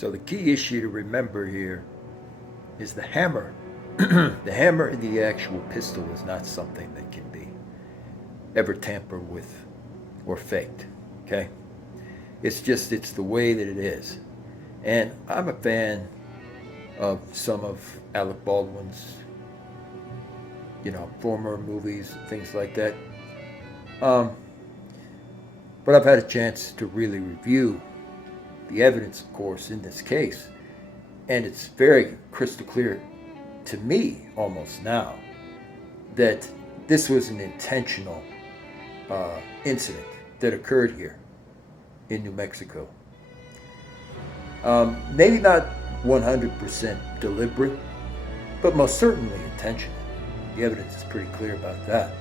So the key issue to remember here is the hammer. The hammer in the actual pistol is not something that can be ever tampered with or faked. Okay? It's the way that it is. And I'm a fan of some of Alec Baldwin's, former movies, things like that. Um, but I've had a chance to really review the evidence, of course, in this case. And it's very crystal clear to me almost now that this was an intentional incident that occurred here in New Mexico. Maybe not 100% deliberate, but most certainly intentional. The evidence is pretty clear about that.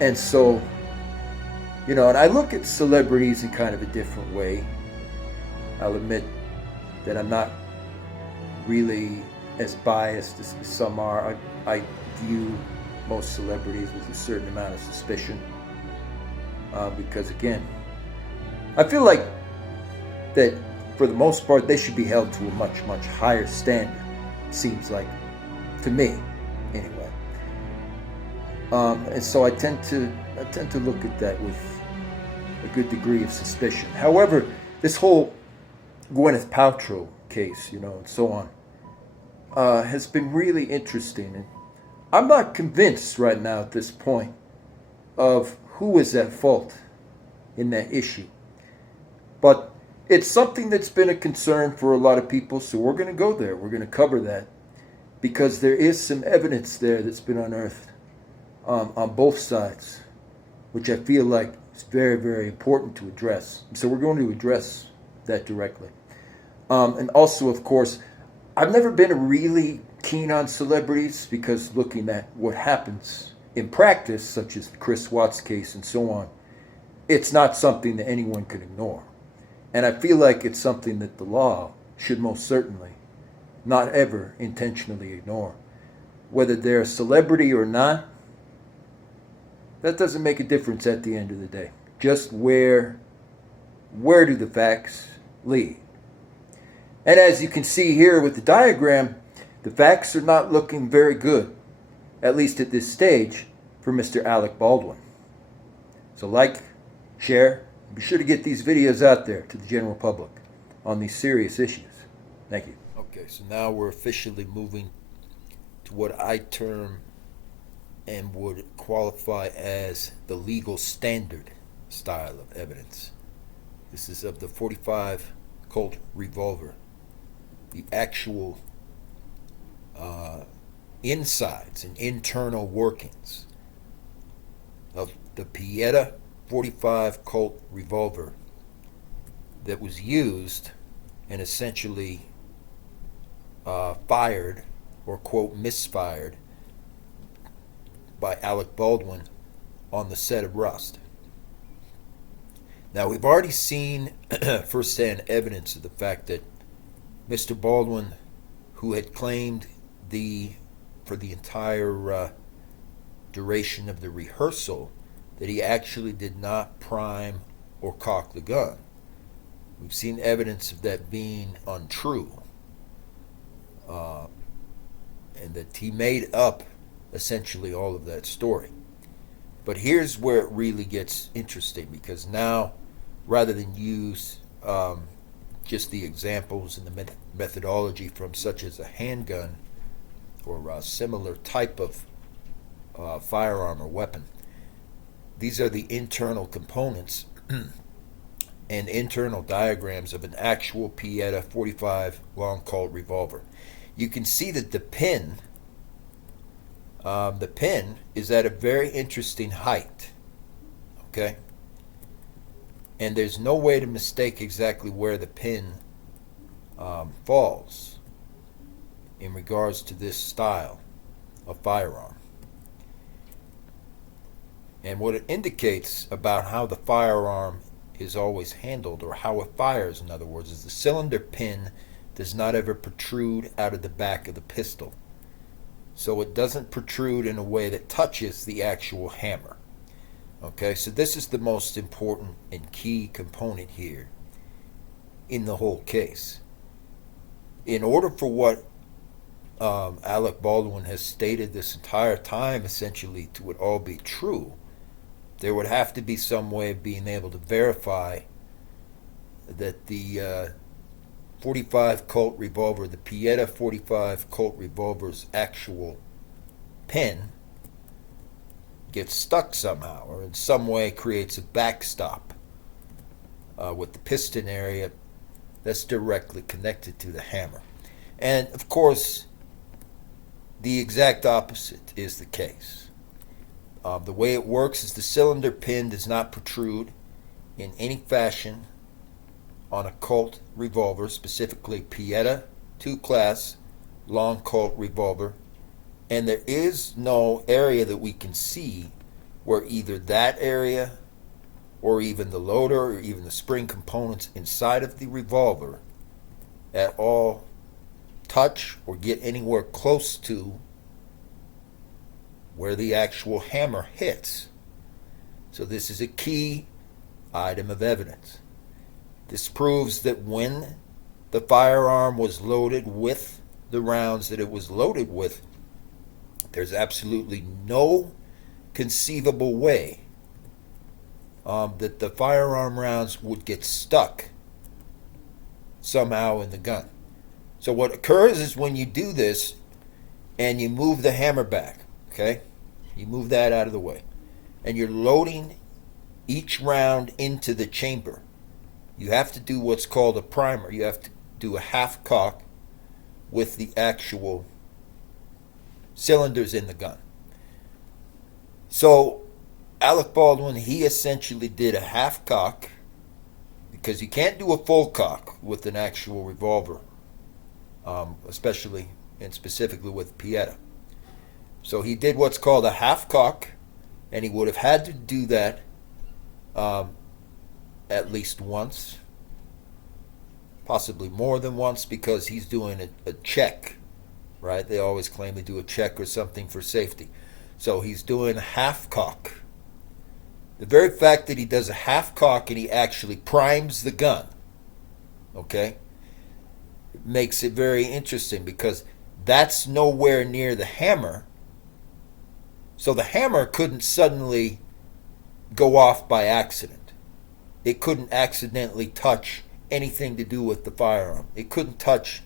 And so, and I look at celebrities in kind of a different way. I'll admit that I'm not really as biased as some are. I view most celebrities with a certain amount of suspicion. Because again, I feel like that for the most part they should be held to a much, much higher standard. Seems like, to me, anyway. And so I tend to look at that with a good degree of suspicion. However, this whole Gwyneth Paltrow case, and so on, has been really interesting. And I'm not convinced right now at this point of who is at fault in that issue. But it's something that's been a concern for a lot of people, so we're going to go there. We're going to cover that because there is some evidence there that's been unearthed on both sides, which I feel like is very, very important to address. So we're going to address that directly. And also, of course, I've never been really keen on celebrities because looking at what happens in practice, such as the Chris Watts case and so on, it's not something that anyone could ignore. And I feel like it's something that the law should most certainly not ever intentionally ignore. Whether they're a celebrity or not, that doesn't make a difference at the end of the day. Just where do the facts lead? And as you can see here with the diagram, the facts are not looking very good, at least at this stage, for Mr. Alec Baldwin. So like, share, be sure to get these videos out there to the general public on these serious issues. Thank you. Okay, so now we're officially moving to what I term and would qualify as the legal standard style of evidence. This is of the .45 Colt Revolver. The actual insides and internal workings of the Pietta .45 Colt Revolver that was used and essentially fired or quote misfired by Alec Baldwin on the set of Rust. Now we've already seen firsthand evidence of the fact that Mr. Baldwin, who had claimed for the entire duration of the rehearsal that he actually did not prime or cock the gun. We've seen evidence of that being untrue. And that he made up essentially all of that story. But here's where it really gets interesting, because now, rather than use just the examples and the methodology from such as a handgun or a similar type of firearm or weapon, these are the internal components and internal diagrams of an actual Pietta .45 long Colt revolver. You can see that the pin is at a very interesting height. Okay? And there's no way to mistake exactly where the pin falls in regards to this style of firearm. And what it indicates about how the firearm is always handled, or how it fires, in other words, is the cylinder pin does not ever protrude out of the back of the pistol. So it doesn't protrude in a way that touches the actual hammer. Okay, so this is the most important and key component here. in the whole case. In order for what Alec Baldwin has stated this entire time essentially to it all be true, there would have to be some way of being able to verify that the 45 Colt revolver, the Pietta 45 Colt revolver's actual pin gets stuck somehow or in some way creates a backstop with the piston area that's directly connected to the hammer. And of course, the exact opposite is the case. The way it works is the cylinder pin does not protrude in any fashion on a Colt revolver, specifically Pietta II class long Colt revolver, and there is no area that we can see where either that area or even the loader or even the spring components inside of the revolver at all touch or get anywhere close to where the actual hammer hits. So this is a key item of evidence. This proves that when the firearm was loaded with the rounds that it was loaded with, there's absolutely no conceivable way that the firearm rounds would get stuck somehow in the gun. So what occurs is when you do this and you move the hammer back, okay? You move that out of the way. And you're loading each round into the chamber. You have to do what's called a primer. You have to do a half cock with the actual cylinders in the gun. So Alec Baldwin, he essentially did a half cock because you can't do a full cock with an actual revolver, especially and specifically with Pietta. So he did what's called a half cock, and he would have had to do that at least once, possibly more than once, because he's doing a check, right? They always claim to do a check or something for safety. So he's doing a half cock. The very fact that he does a half cock and he actually primes the gun, okay, makes it very interesting because that's nowhere near the hammer. So the hammer couldn't suddenly go off by accident. It couldn't accidentally touch anything to do with the firearm. It couldn't touch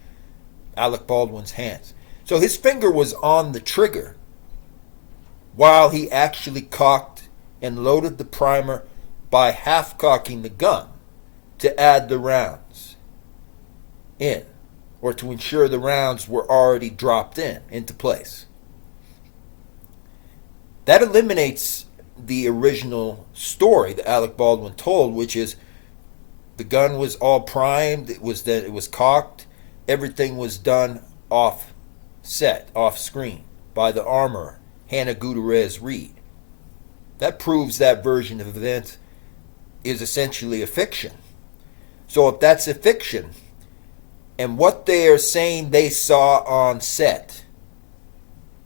Alec Baldwin's hands. So his finger was on the trigger while he actually cocked and loaded the primer by half cocking the gun to add the rounds in, or to ensure the rounds were already dropped into place. That eliminates the original story that Alec Baldwin told, which is the gun was all primed, it was cocked, everything was done off set, off screen by the armorer, Gutierrez-Reed. That proves that version of events is essentially a fiction. So if that's a fiction, and what they are saying they saw on set,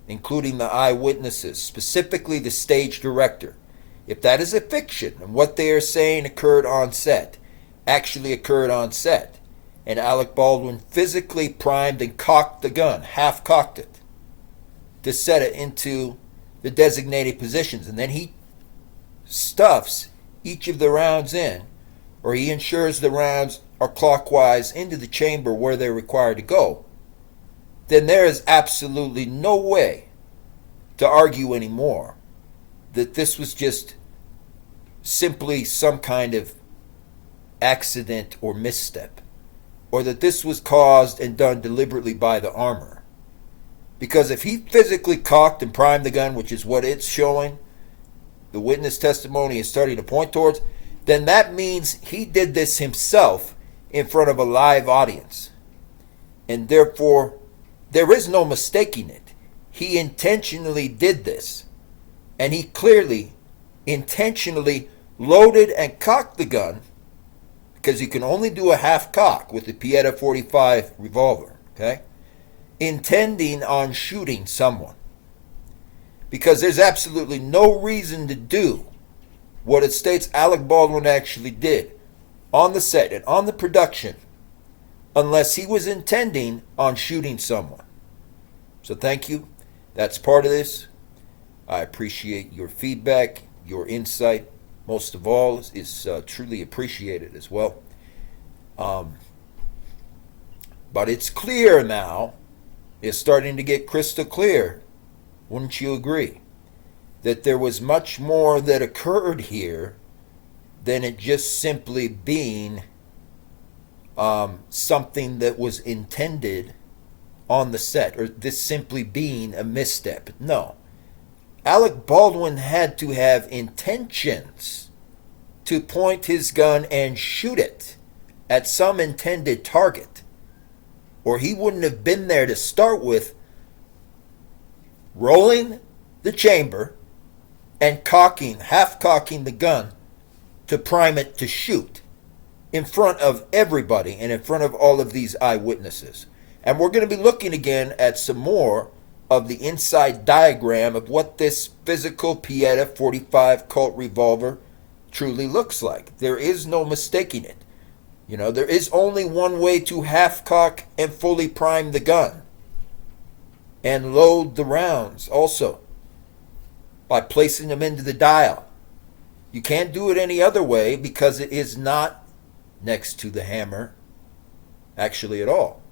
including the eyewitnesses, specifically the stage director, if that is a fiction, and what they are saying occurred on set, actually occurred on set, and Alec Baldwin physically primed and cocked the gun, half cocked it, to set it into the designated positions, and then he stuffs each of the rounds in, or he ensures the rounds are clockwise into the chamber where they're required to go, then there is absolutely no way to argue anymore that this was just simply some kind of accident or misstep, or that this was caused and done deliberately by the armorer. Because if he physically cocked and primed the gun, which is what it's showing, the witness testimony is starting to point towards, then that means he did this himself in front of a live audience. And therefore, there is no mistaking it. He intentionally did this. And he clearly, intentionally loaded and cocked the gun, because you can only do a half cock with the Pietta 45 revolver, okay? Intending on shooting someone. Because there's absolutely no reason to do what it states Alec Baldwin actually did on the set and on the production unless he was intending on shooting someone. So thank you. That's part of this. I appreciate your feedback, your insight. Most of all is truly appreciated as well. But it's clear now, it's starting to get crystal clear, wouldn't you agree, that there was much more that occurred here than it just simply being something that was intended on the set, or this simply being a misstep. No. Alec Baldwin had to have intentions to point his gun and shoot it at some intended target, or he wouldn't have been there to start with, rolling the chamber and half cocking the gun to prime it to shoot in front of everybody and in front of all of these eyewitnesses. And we're going to be looking again at some more of the inside diagram of what this physical Pietta 45 Colt Revolver truly looks like. There is no mistaking it. You know, there is only one way to half cock and fully prime the gun and load the rounds also, by placing them into the dial. You can't do it any other way because it is not next to the hammer actually at all.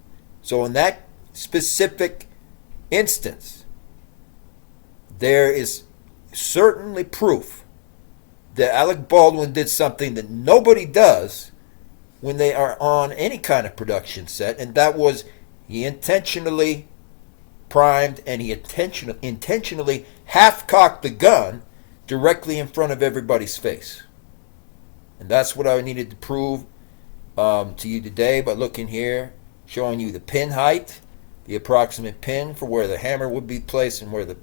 So in that specific instance, there is certainly proof that Alec Baldwin did something that nobody does when they are on any kind of production set, and that was he intentionally primed and he intentionally half-cocked the gun directly in front of everybody's face. And that's what I needed to prove to you today by looking here, showing you the pin height, the approximate pin for where the hammer would be placed and where the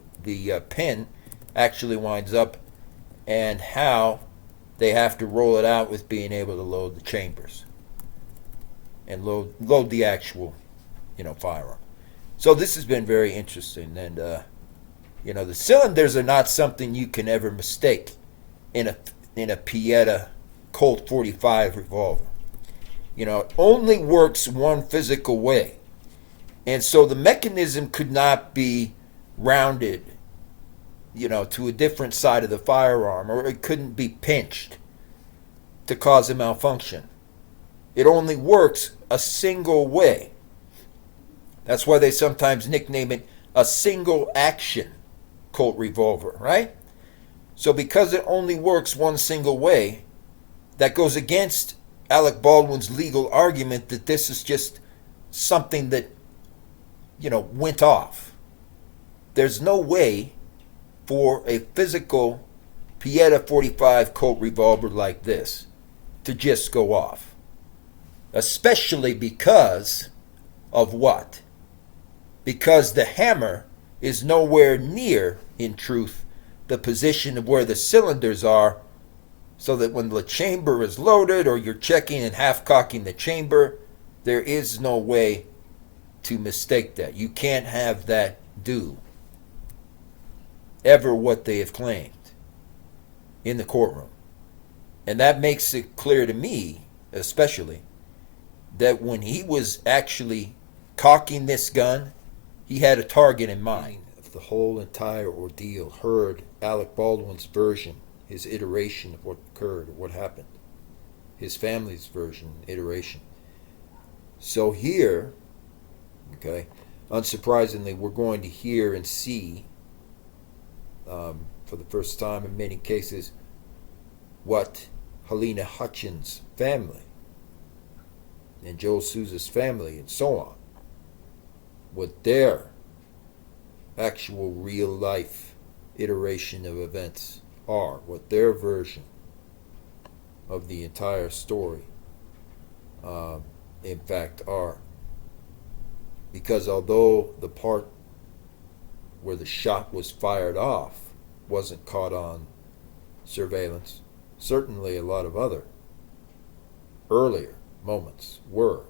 pin actually winds up, and how they have to roll it out with being able to load the chambers and load the actual, firearm. So this has been very interesting, and the cylinders are not something you can ever mistake in a Pietta Colt 45 revolver. It only works one physical way, and so the mechanism could not be rounded, to a different side of the firearm, or it couldn't be pinched to cause a malfunction. It only works a single way. That's why they sometimes nickname it a single action Colt revolver, right? So because it only works one single way, that goes against Alec Baldwin's legal argument that this is just something that, went off. There's no way for a physical Pietta 45 Colt revolver like this to just go off. Especially because of what? Because the hammer is nowhere near, in truth, the position of where the cylinders are, so that when the chamber is loaded or you're checking and half-cocking the chamber, there is no way to mistake that. You can't have that do ever what they have claimed in the courtroom. And that makes it clear to me, especially, that when he was actually cocking this gun, he had a target in mind. Of the whole entire ordeal, heard Alec Baldwin's version, his iteration of what occurred, or what happened, his family's version, iteration. So here, unsurprisingly, we're going to hear and see, for the first time in many cases, what Halyna Hutchins' family and Joe Souza's family and so on, what their actual real life iteration of events are, what their version of the entire story in fact are. Because although the part where the shot was fired off wasn't caught on surveillance, certainly a lot of other earlier moments were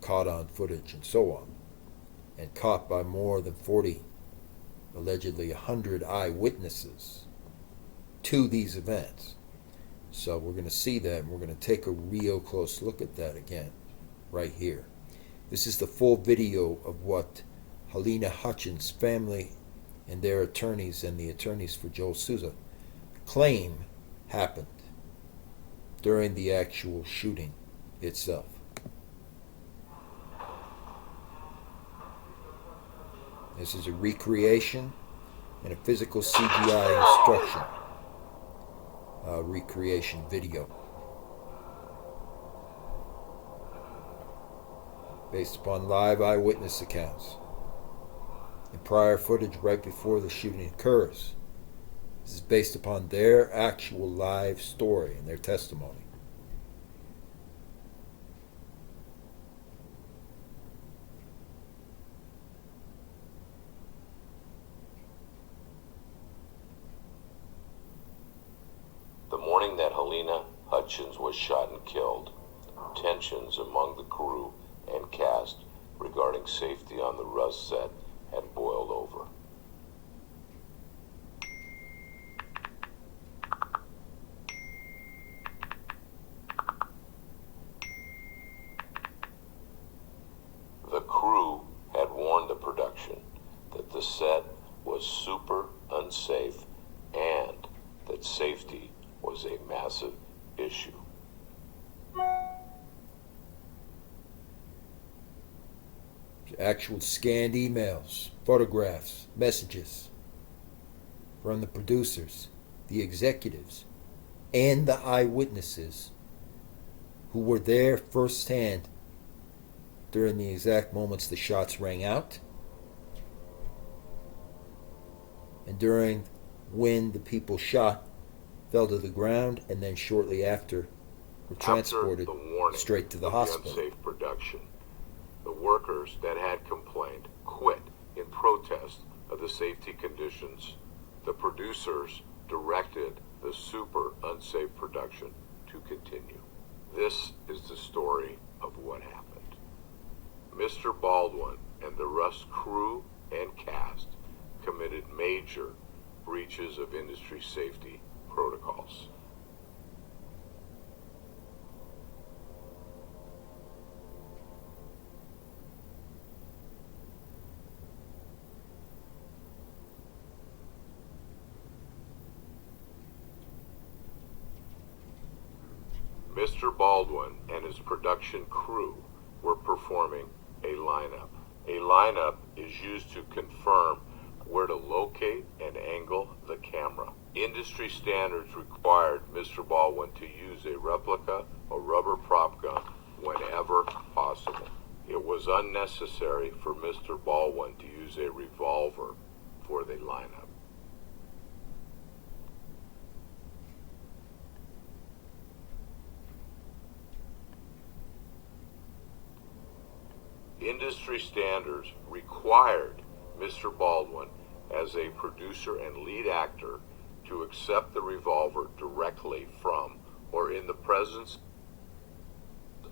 caught on footage and so on, and caught by more than 40, allegedly 100 eyewitnesses to these events. So we're going to see that, and we're going to take a real close look at that again, right here. This is the full video of what Halyna Hutchins' family and their attorneys and the attorneys for Joel Souza claim happened during the actual shooting itself. This is a recreation and a physical CGI instruction recreation video based upon live eyewitness accounts and prior footage right before the shooting occurs. This is based upon their actual live story and their testimony. The morning that Halyna Hutchins was shot and killed, tensions among the crew and cast regarding safety on the Rust set had boiled over. The crew had warned the production that the set was super unsafe and that safety was a massive issue. Actual scanned emails, photographs, messages from the producers, the executives, and the eyewitnesses who were there firsthand during the exact moments the shots rang out and during when the people shot fell to the ground and then shortly after were transported straight to the hospital. Unsafe production. The workers that had complained quit in protest of the safety conditions. The producers directed the super unsafe production to continue. This is the story of what happened. Mr. Baldwin and the Rust crew and cast committed major breaches of industry safety protocols. Mr. Baldwin and his production crew were performing a lineup. A lineup is used to confirm where to locate and angle the camera. Industry standards required Mr. Baldwin to use a replica or rubber prop gun whenever possible. It was unnecessary for Mr. Baldwin to use a revolver for the lineup. Industry standards required Mr. Baldwin, as a producer and lead actor, to accept the revolver directly from or in the presence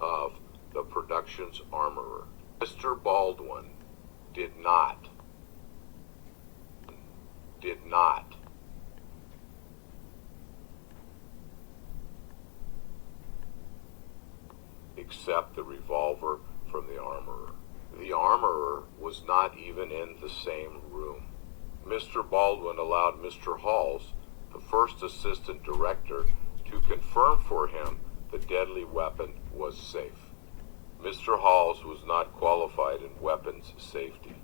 of the production's armorer. Mr. Baldwin did not accept the revolver from the armorer. The armorer was not even in the same room. Mr. Baldwin allowed Mr. Halls, the first assistant director, to confirm for him the deadly weapon was safe. Mr. Halls was not qualified in weapons safety.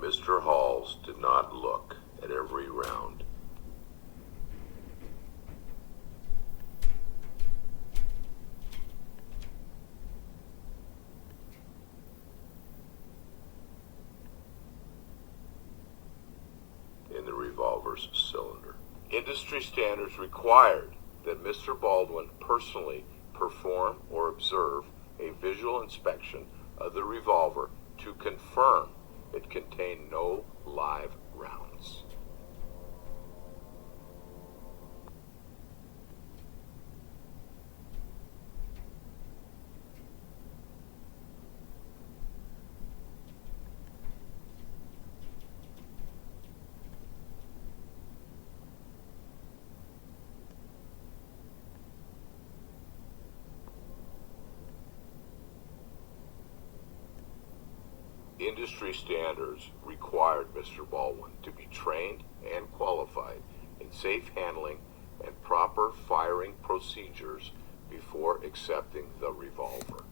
Mr. Halls did not look at every round. In the revolver's cylinder. Industry standards required that Mr. Baldwin personally perform or observe a visual inspection of the revolver to confirm it contained no live rounds. industry standards required Mr. Baldwin to be trained and qualified in safe handling and proper firing procedures before accepting the revolver.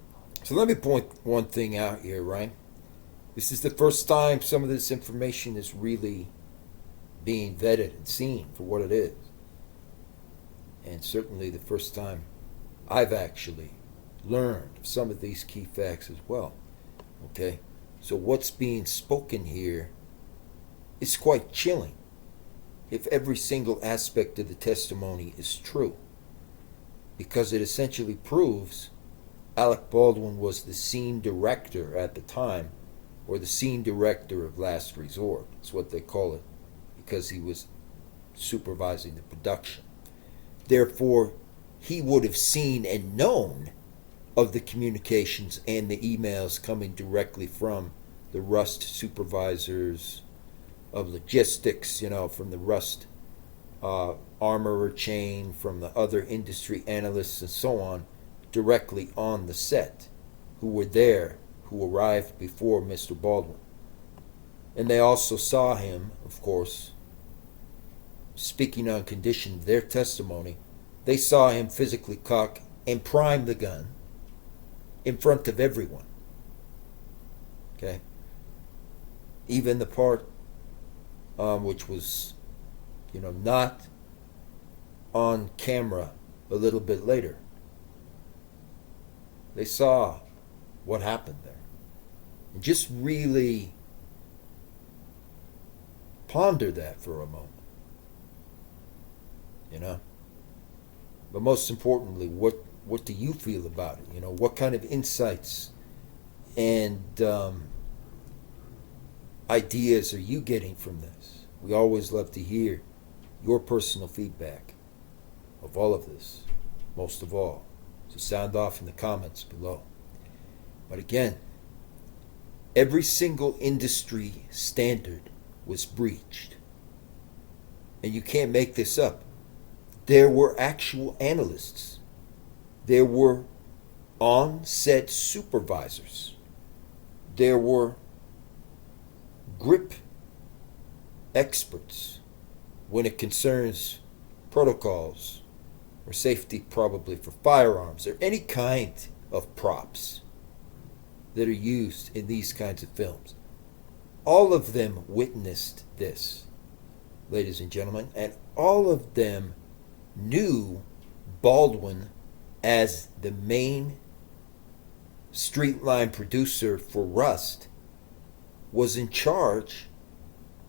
So let me point one thing out here, right? This is the first time some of this information is really being vetted and seen for what it is. And certainly the first time I've actually learned some of these key facts as well. Okay? So what's being spoken here is quite chilling if every single aspect of the testimony is true, because it essentially proves Alec Baldwin was the scene director at the time, or the scene director of last resort. That's what they call it, because he was supervising the production. Therefore, he would have seen and known of the communications and the emails coming directly from the Rust supervisors of logistics, from the Rust armorer chain, from the other industry analysts and so on, directly on the set, who were there, who arrived before Mr. Baldwin. And they also saw him, of course, speaking on condition of their testimony, they saw him physically cock and prime the gun in front of everyone. Okay? Even the part which was, not on camera a little bit later. They saw what happened there. And just really ponder that for a moment. But most importantly, what do you feel about it? What kind of insights and ideas are you getting from this? We always love to hear your personal feedback of all of this, most of all. So sound off in the comments below. But again, every single industry standard was breached. And you can't make this up. There were actual analysts. There were on-set supervisors. There were grip experts when it concerns protocols or safety, probably for firearms or any kind of props that are used in these kinds of films. All of them witnessed this, ladies and gentlemen, and all of them knew Baldwin as the main street line producer for Rust was in charge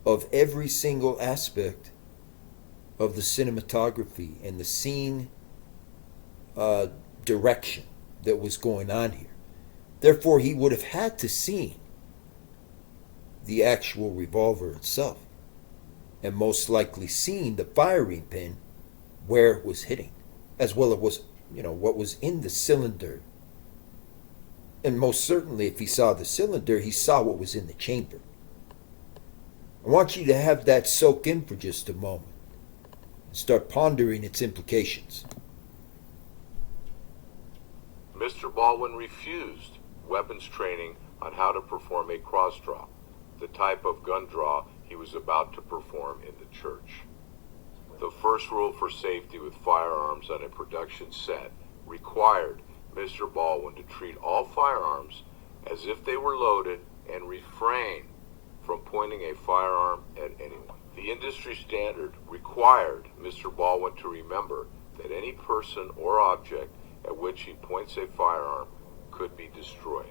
of every single aspect of the cinematography and the scene direction that was going on here. Therefore, he would have had to see the actual revolver itself, and most likely seen the firing pin where it was hitting, as well as what was in the cylinder. And most certainly, if he saw the cylinder, he saw what was in the chamber. I want you to have that soak in for just a moment and start pondering its implications. Mr. Baldwin refused weapons training on how to perform a cross draw, the type of gun draw he was about to perform in the church. The first rule for safety with firearms on a production set required Mr. Baldwin to treat all firearms as if they were loaded and refrain from pointing a firearm at anyone. The industry standard required Mr. Baldwin to remember that any person or object at which he points a firearm could be destroyed.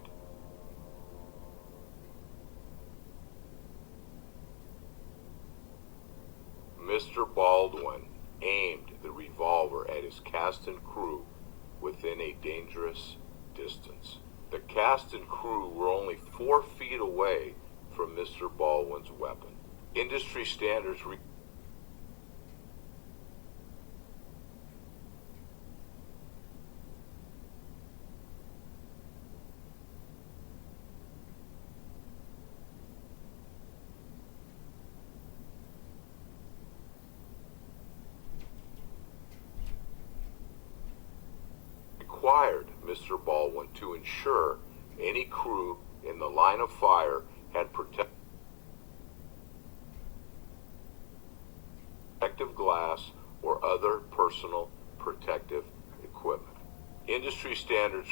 Mr. Baldwin aimed the revolver at his cast and crew within a dangerous distance. The cast and crew were only 4 feet away from Mr. Baldwin's weapon. Industry standards required Mr. Baldwin to ensure any crew in the line of fire and protective glass or other personal protective equipment. Industry standards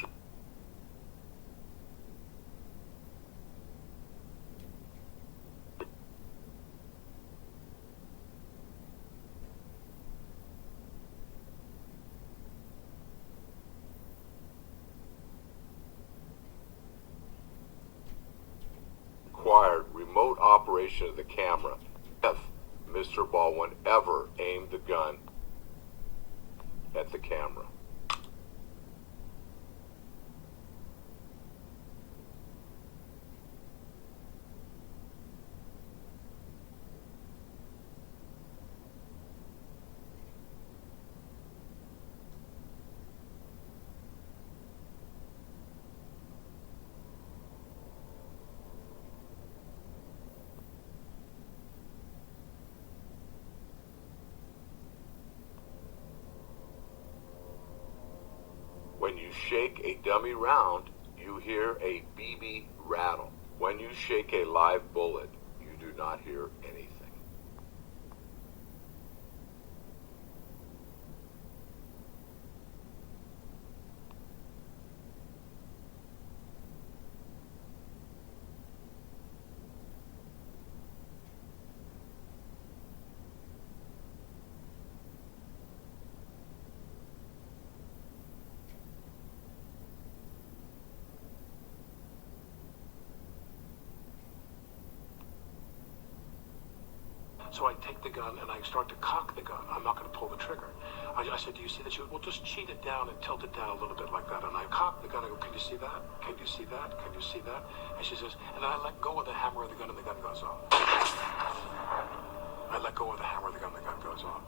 required remote operation of the camera if Mr. Baldwin ever aimed the gun at the camera. When you shake a dummy round, you hear a BB rattle. When you shake a live bullet, you do not hear anything. So I take the gun and I start to cock the gun. I'm not going to pull the trigger. I said, do you see that? She goes, well, just cheat it down and tilt it down a little bit like that. And I cock the gun. I go, can you see that? Can you see that? Can you see that? And she says, and then I let go of the hammer of the gun and the gun goes off. I let go of the hammer of the gun and the gun goes off.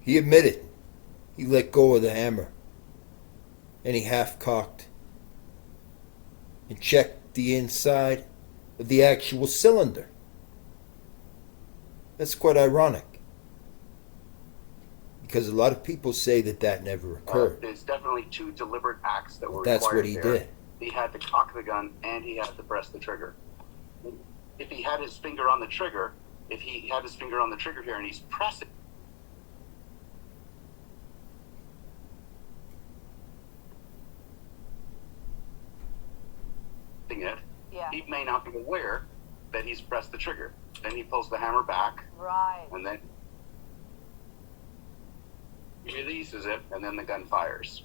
He admitted he let go of the hammer and he half-cocked and checked the inside of the actual cylinder. That's quite ironic, because a lot of people say that that never occurred. There's definitely two deliberate acts that were That's required what he there. did. He had to cock the gun and he had to press the trigger. If he had his finger on the trigger, here and he's pressing it, he may not be aware that he's pressed the trigger. Then he pulls the hammer back, Right. and then he releases it, and then the gun fires.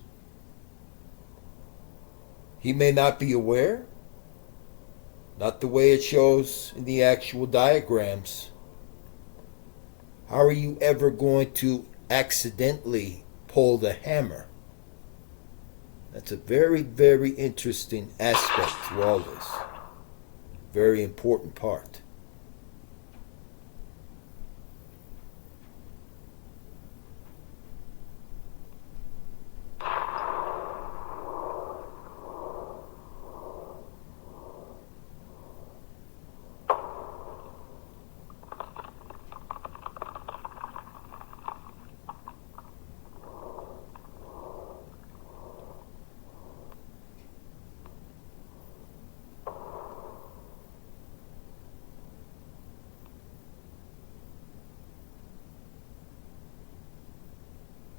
He may not be aware, not the way it shows in the actual diagrams. How are you ever going to accidentally pull the hammer? That's a very, very interesting aspect to all this. Very important part.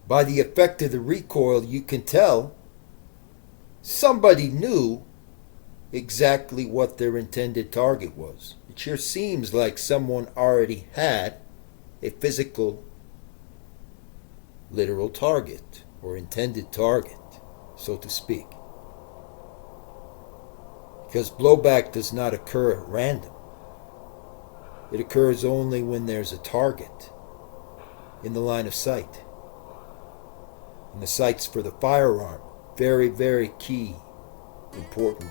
By the effect of the recoil, you can tell somebody knew exactly what their intended target was. It sure seems like someone already had a physical, literal target, or intended target, so to speak. Because blowback does not occur at random. It occurs only when there's a target in the line of sight. And the sights for the firearm, very, very key, important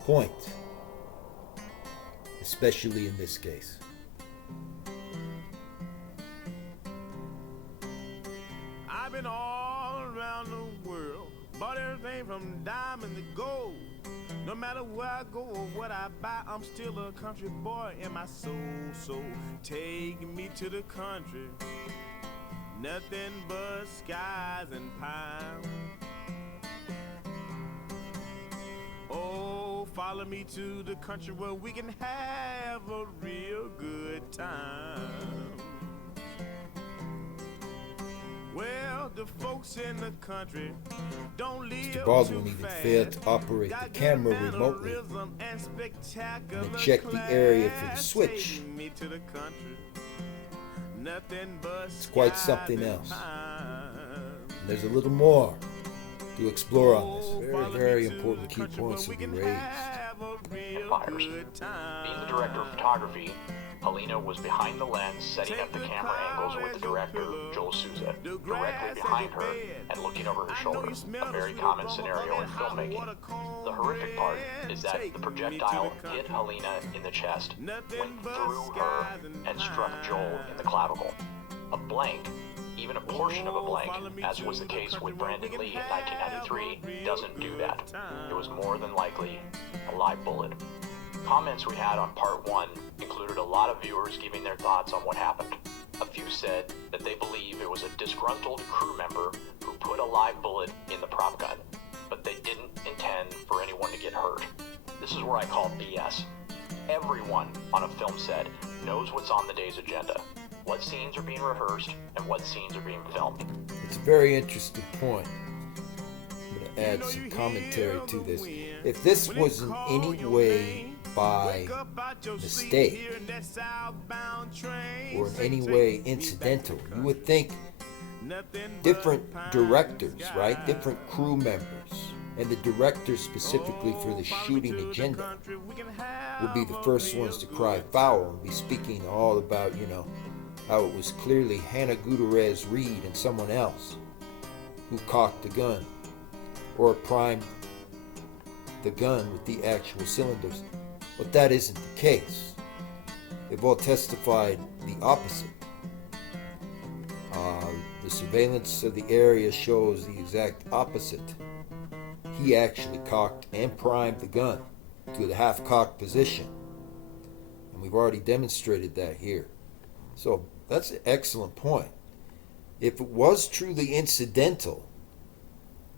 point, especially in this case. I've been all around the world, bought everything from diamond to gold. No matter where I go or what I buy, I'm still a country boy in my soul. So take me to the country, nothing but skies and pine. Oh, follow me to the country where we can have a real good time. Well, the folks in the country don't live Mr. Baldwin too even fast. failed to operate the camera remotely and then check the area for the switch. It's quite something else. And there's a little more to explore on this. Very, very important key points to be raised. Fires. Being the director of photography, Halyna was behind the lens setting up the camera angles with the director, Souza, directly behind her and looking over her shoulder, a very common scenario in filmmaking. The horrific part is that the projectile hit Halyna in the chest, went through her, and struck Joel in the clavicle. A blank, even a portion of a blank, as was the case with Brandon Lee in 1993, doesn't do that. It was more than likely a live bullet. Comments we had on part 1 included a lot of viewers giving their thoughts on what happened. A few said that they believe it was a disgruntled crew member who put a live bullet in the prop gun, but they didn't intend for anyone to get hurt. This is where I call BS. Everyone on a film set knows what's on the day's agenda, what scenes are being rehearsed, and what scenes are being filmed. It's a very interesting point. I'm going to add some commentary to this. If this was in any way by mistake or in any way incidental, you would think different directors, right? Different crew members, and the directors specifically for the shooting agenda would be the first ones to cry foul and be speaking all about, how it was clearly Gutierrez-Reed and someone else who cocked the gun or primed the gun with the actual cylinders. But that isn't the case. They've all testified the opposite. The surveillance of the area shows the exact opposite. He actually cocked and primed the gun to the half-cocked position. And we've already demonstrated that here. So that's an excellent point. If it was truly incidental,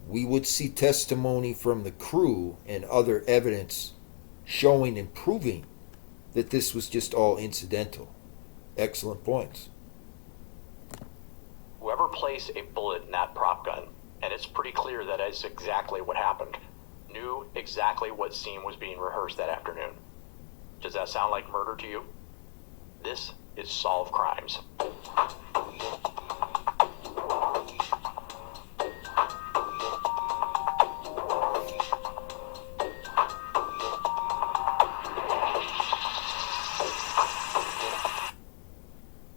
we would see testimony from the crew and other evidence showing and proving that this was just all incidental. Excellent points. Whoever placed a bullet in that prop gun, and it's pretty clear that is exactly what happened, knew exactly what scene was being rehearsed that afternoon. Does that sound like murder to you? This is solved crimes.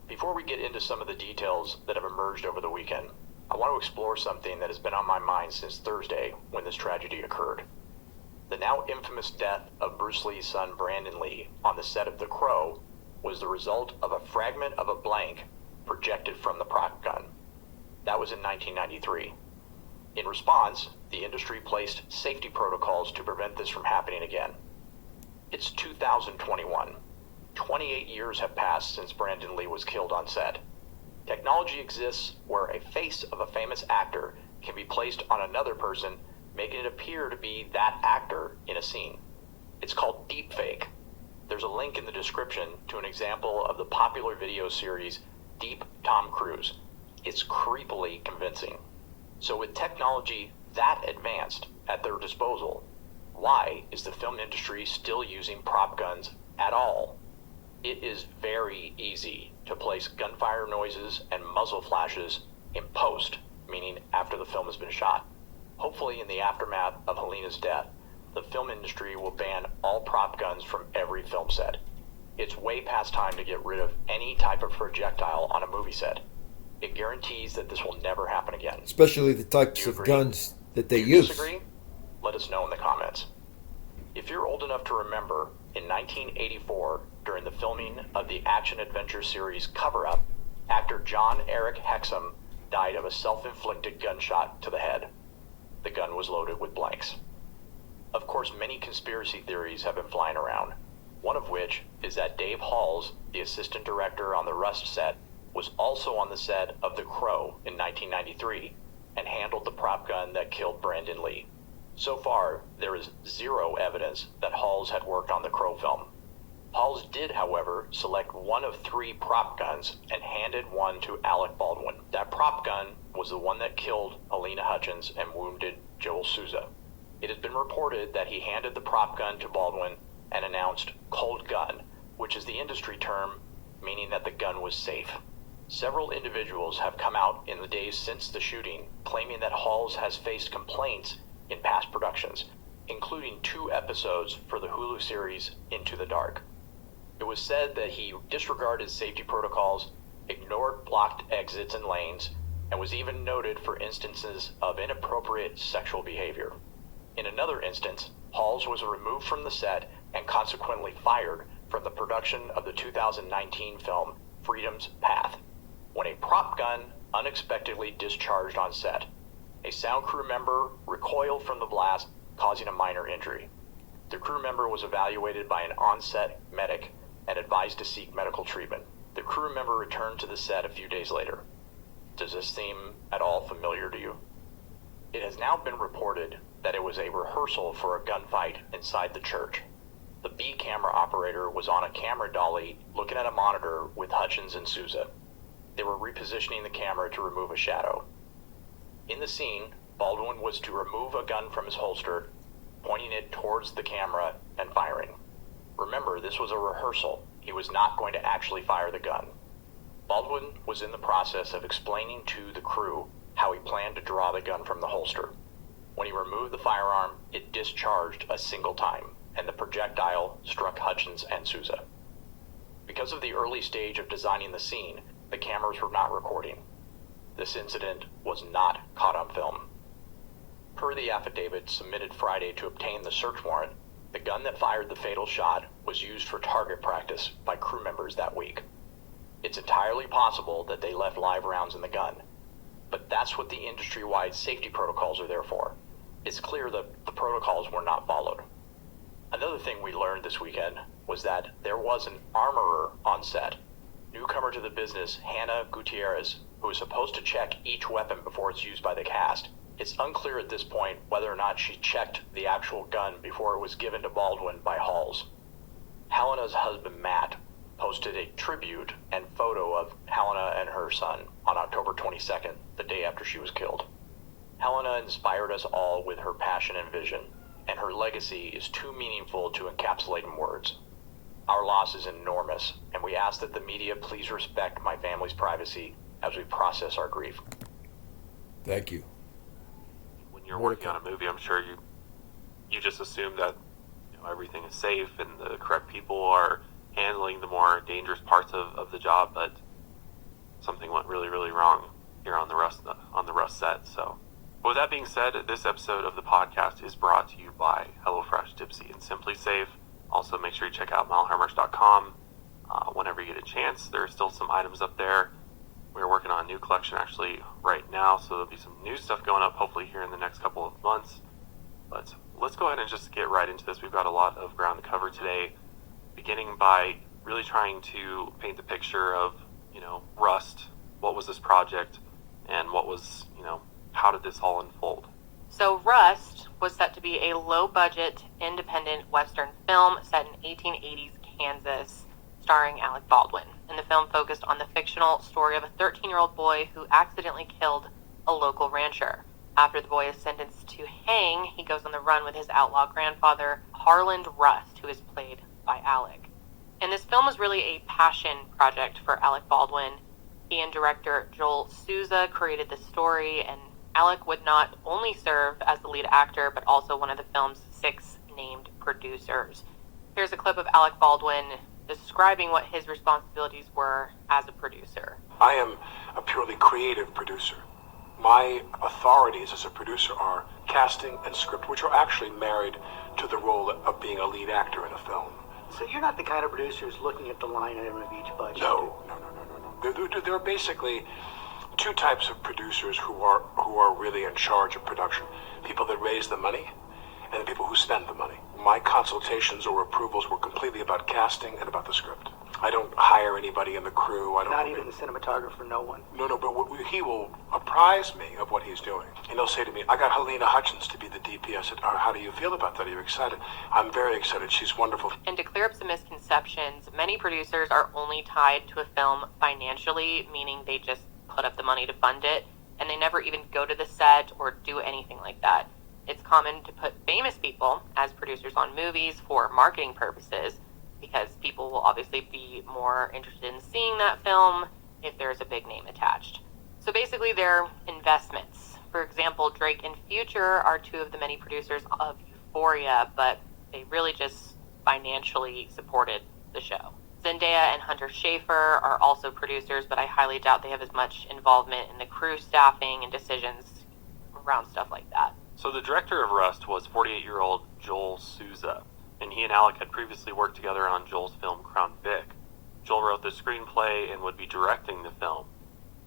Before we get into some of the details that have emerged over the weekend, I want to explore something that has been on my mind since Thursday when this tragedy occurred. The now infamous death of Bruce Lee's son Brandon Lee on the set of The Crow was the result of a fragment of a blank projected from the prop gun. That was in 1993. In response, the industry placed safety protocols to prevent this from happening again. It's 2021. 28 years have passed since Brandon Lee was killed on set. Technology exists where a face of a famous actor can be placed on another person, making it appear to be that actor in a scene. It's called deepfake. There's a link in the description to an example of the popular video series Deep Tom Cruise. It's creepily convincing. So with technology that advanced at their disposal, why is the film industry still using prop guns at all? It is very easy to place gunfire noises and muzzle flashes in post, meaning after the film has been shot. Hopefully in the aftermath of Halyna's death, the film industry will ban all prop guns from every film set. It's way past time to get rid of any type of projectile on a movie set. It guarantees that this will never happen again. Especially the types of guns that they use. Disagree? Let us know in the comments. If you're old enough to remember, in 1984, during the filming of the action-adventure series Cover Up, actor John Eric Hexum died of a self-inflicted gunshot to the head. The gun was loaded with blanks. Of course, many conspiracy theories have been flying around, one of which is that Dave Halls, the assistant director on the Rust set, was also on the set of The Crow in 1993 and handled the prop gun that killed Brandon Lee. So far, there is zero evidence that Halls had worked on the Crow film. Halls did, however, select one of 3 prop guns and handed one to Alec Baldwin. That prop gun was the one that killed Halyna Hutchins and wounded Joel Souza. It has been reported that he handed the prop gun to Baldwin and announced cold gun, which is the industry term meaning that the gun was safe. Several individuals have come out in the days since the shooting claiming that Halls has faced complaints in past productions, including 2 episodes for the Hulu series Into the Dark. It was said that he disregarded safety protocols, ignored blocked exits and lanes, and was even noted for instances of inappropriate sexual behavior. In another instance, Halls was removed from the set and consequently fired from the production of the 2019 film Freedom's Path, when a prop gun unexpectedly discharged on set. A sound crew member recoiled from the blast, causing a minor injury. The crew member was evaluated by an on-set medic and advised to seek medical treatment. The crew member returned to the set a few days later. Does this seem at all familiar to you? It has now been reported that it was a rehearsal for a gunfight inside the church. The B camera operator was on a camera dolly looking at a monitor with Hutchins and Souza. They were repositioning the camera to remove a shadow. In the scene, Baldwin was to remove a gun from his holster, pointing it towards the camera and firing. Remember, this was a rehearsal. He was not going to actually fire the gun. Baldwin was in the process of explaining to the crew how he planned to draw the gun from the holster. When he removed the firearm, it discharged a single time, and the projectile struck Hutchins and Souza. Because of the early stage of designing the scene, the cameras were not recording. This incident was not caught on film. Per the affidavit submitted Friday to obtain the search warrant, the gun that fired the fatal shot was used for target practice by crew members that week. It's entirely possible that they left live rounds in the gun, but that's what the industry-wide safety protocols are there for. It's clear that the protocols were not followed. Another thing we learned this weekend was that there was an armorer on set. Newcomer to the business, Hannah Gutierrez, who is supposed to check each weapon before it's used by the cast. It's unclear at this point whether or not she checked the actual gun before it was given to Baldwin by Halls. Halyna's husband, Matt, posted a tribute and photo of Halyna and her son on October 22nd, the day after she was killed. Halyna inspired us all with her passion and vision, and her legacy is too meaningful to encapsulate in words. Our loss is enormous, and we ask that the media please respect my family's privacy as we process our grief. Thank you. When you're working on a movie, I'm sure you just assume that everything is safe and the correct people are handling the more dangerous parts of the job, but something went really, really wrong here on the Rust set. So, with that being said, this episode of the podcast is brought to you by HelloFresh, Dipsy, and Simply Safe. Also, make sure you check out milehighmerch.com whenever you get a chance. There are still some items up there. We're working on a new collection actually right now, so there'll be some new stuff going up hopefully here in the next couple of months. But let's go ahead and just get right into this. We've got a lot of ground to cover today, beginning by really trying to paint the picture of, Rust. What was this project, and what was, how did this all unfold? So Rust was set to be a low-budget, independent Western film set in 1880s Kansas, starring Alec Baldwin. And the film focused on the fictional story of a 13-year-old boy who accidentally killed a local rancher. After the boy is sentenced to hang, he goes on the run with his outlaw grandfather, Harland Rust, who is played by Alec. And this film was really a passion project for Alec Baldwin. He and director Joel Souza created the story, and Alec would not only serve as the lead actor, but also one of the film's 6 named producers. Here's a clip of Alec Baldwin describing what his responsibilities were as a producer. I am a purely creative producer. My authorities as a producer are casting and script, which are actually married to the role of being a lead actor in a film. So you're not the kind of producer who's looking at the line item of each budget? No. There are basically 2 types of producers who are really in charge of production. People that raise the money and the people who spend the money. My consultations or approvals were completely about casting and about the script. I don't hire anybody in the crew. I don't. Not even the cinematographer, no one. No, but he will apprise me of what he's doing. And he'll say to me, I got Halyna Hutchins to be the DP. I said, how do you feel about that? Are you excited? I'm very excited. She's wonderful. And to clear up some misconceptions, many producers are only tied to a film financially, meaning they just put up the money to fund it, and they never even go to the set or do anything like that. It's common to put famous people as producers on movies for marketing purposes, because people will obviously be more interested in seeing that film if there's a big name attached. So basically, they're investments. For example, Drake and Future are two of the many producers of Euphoria, but they really just financially supported the show. Zendaya and Hunter Schafer are also producers, but I highly doubt they have as much involvement in the crew staffing and decisions around stuff like that. So the director of Rust was 48-year-old Joel Souza, and he and Alec had previously worked together on Joel's film Crown Vic. Joel wrote the screenplay and would be directing the film.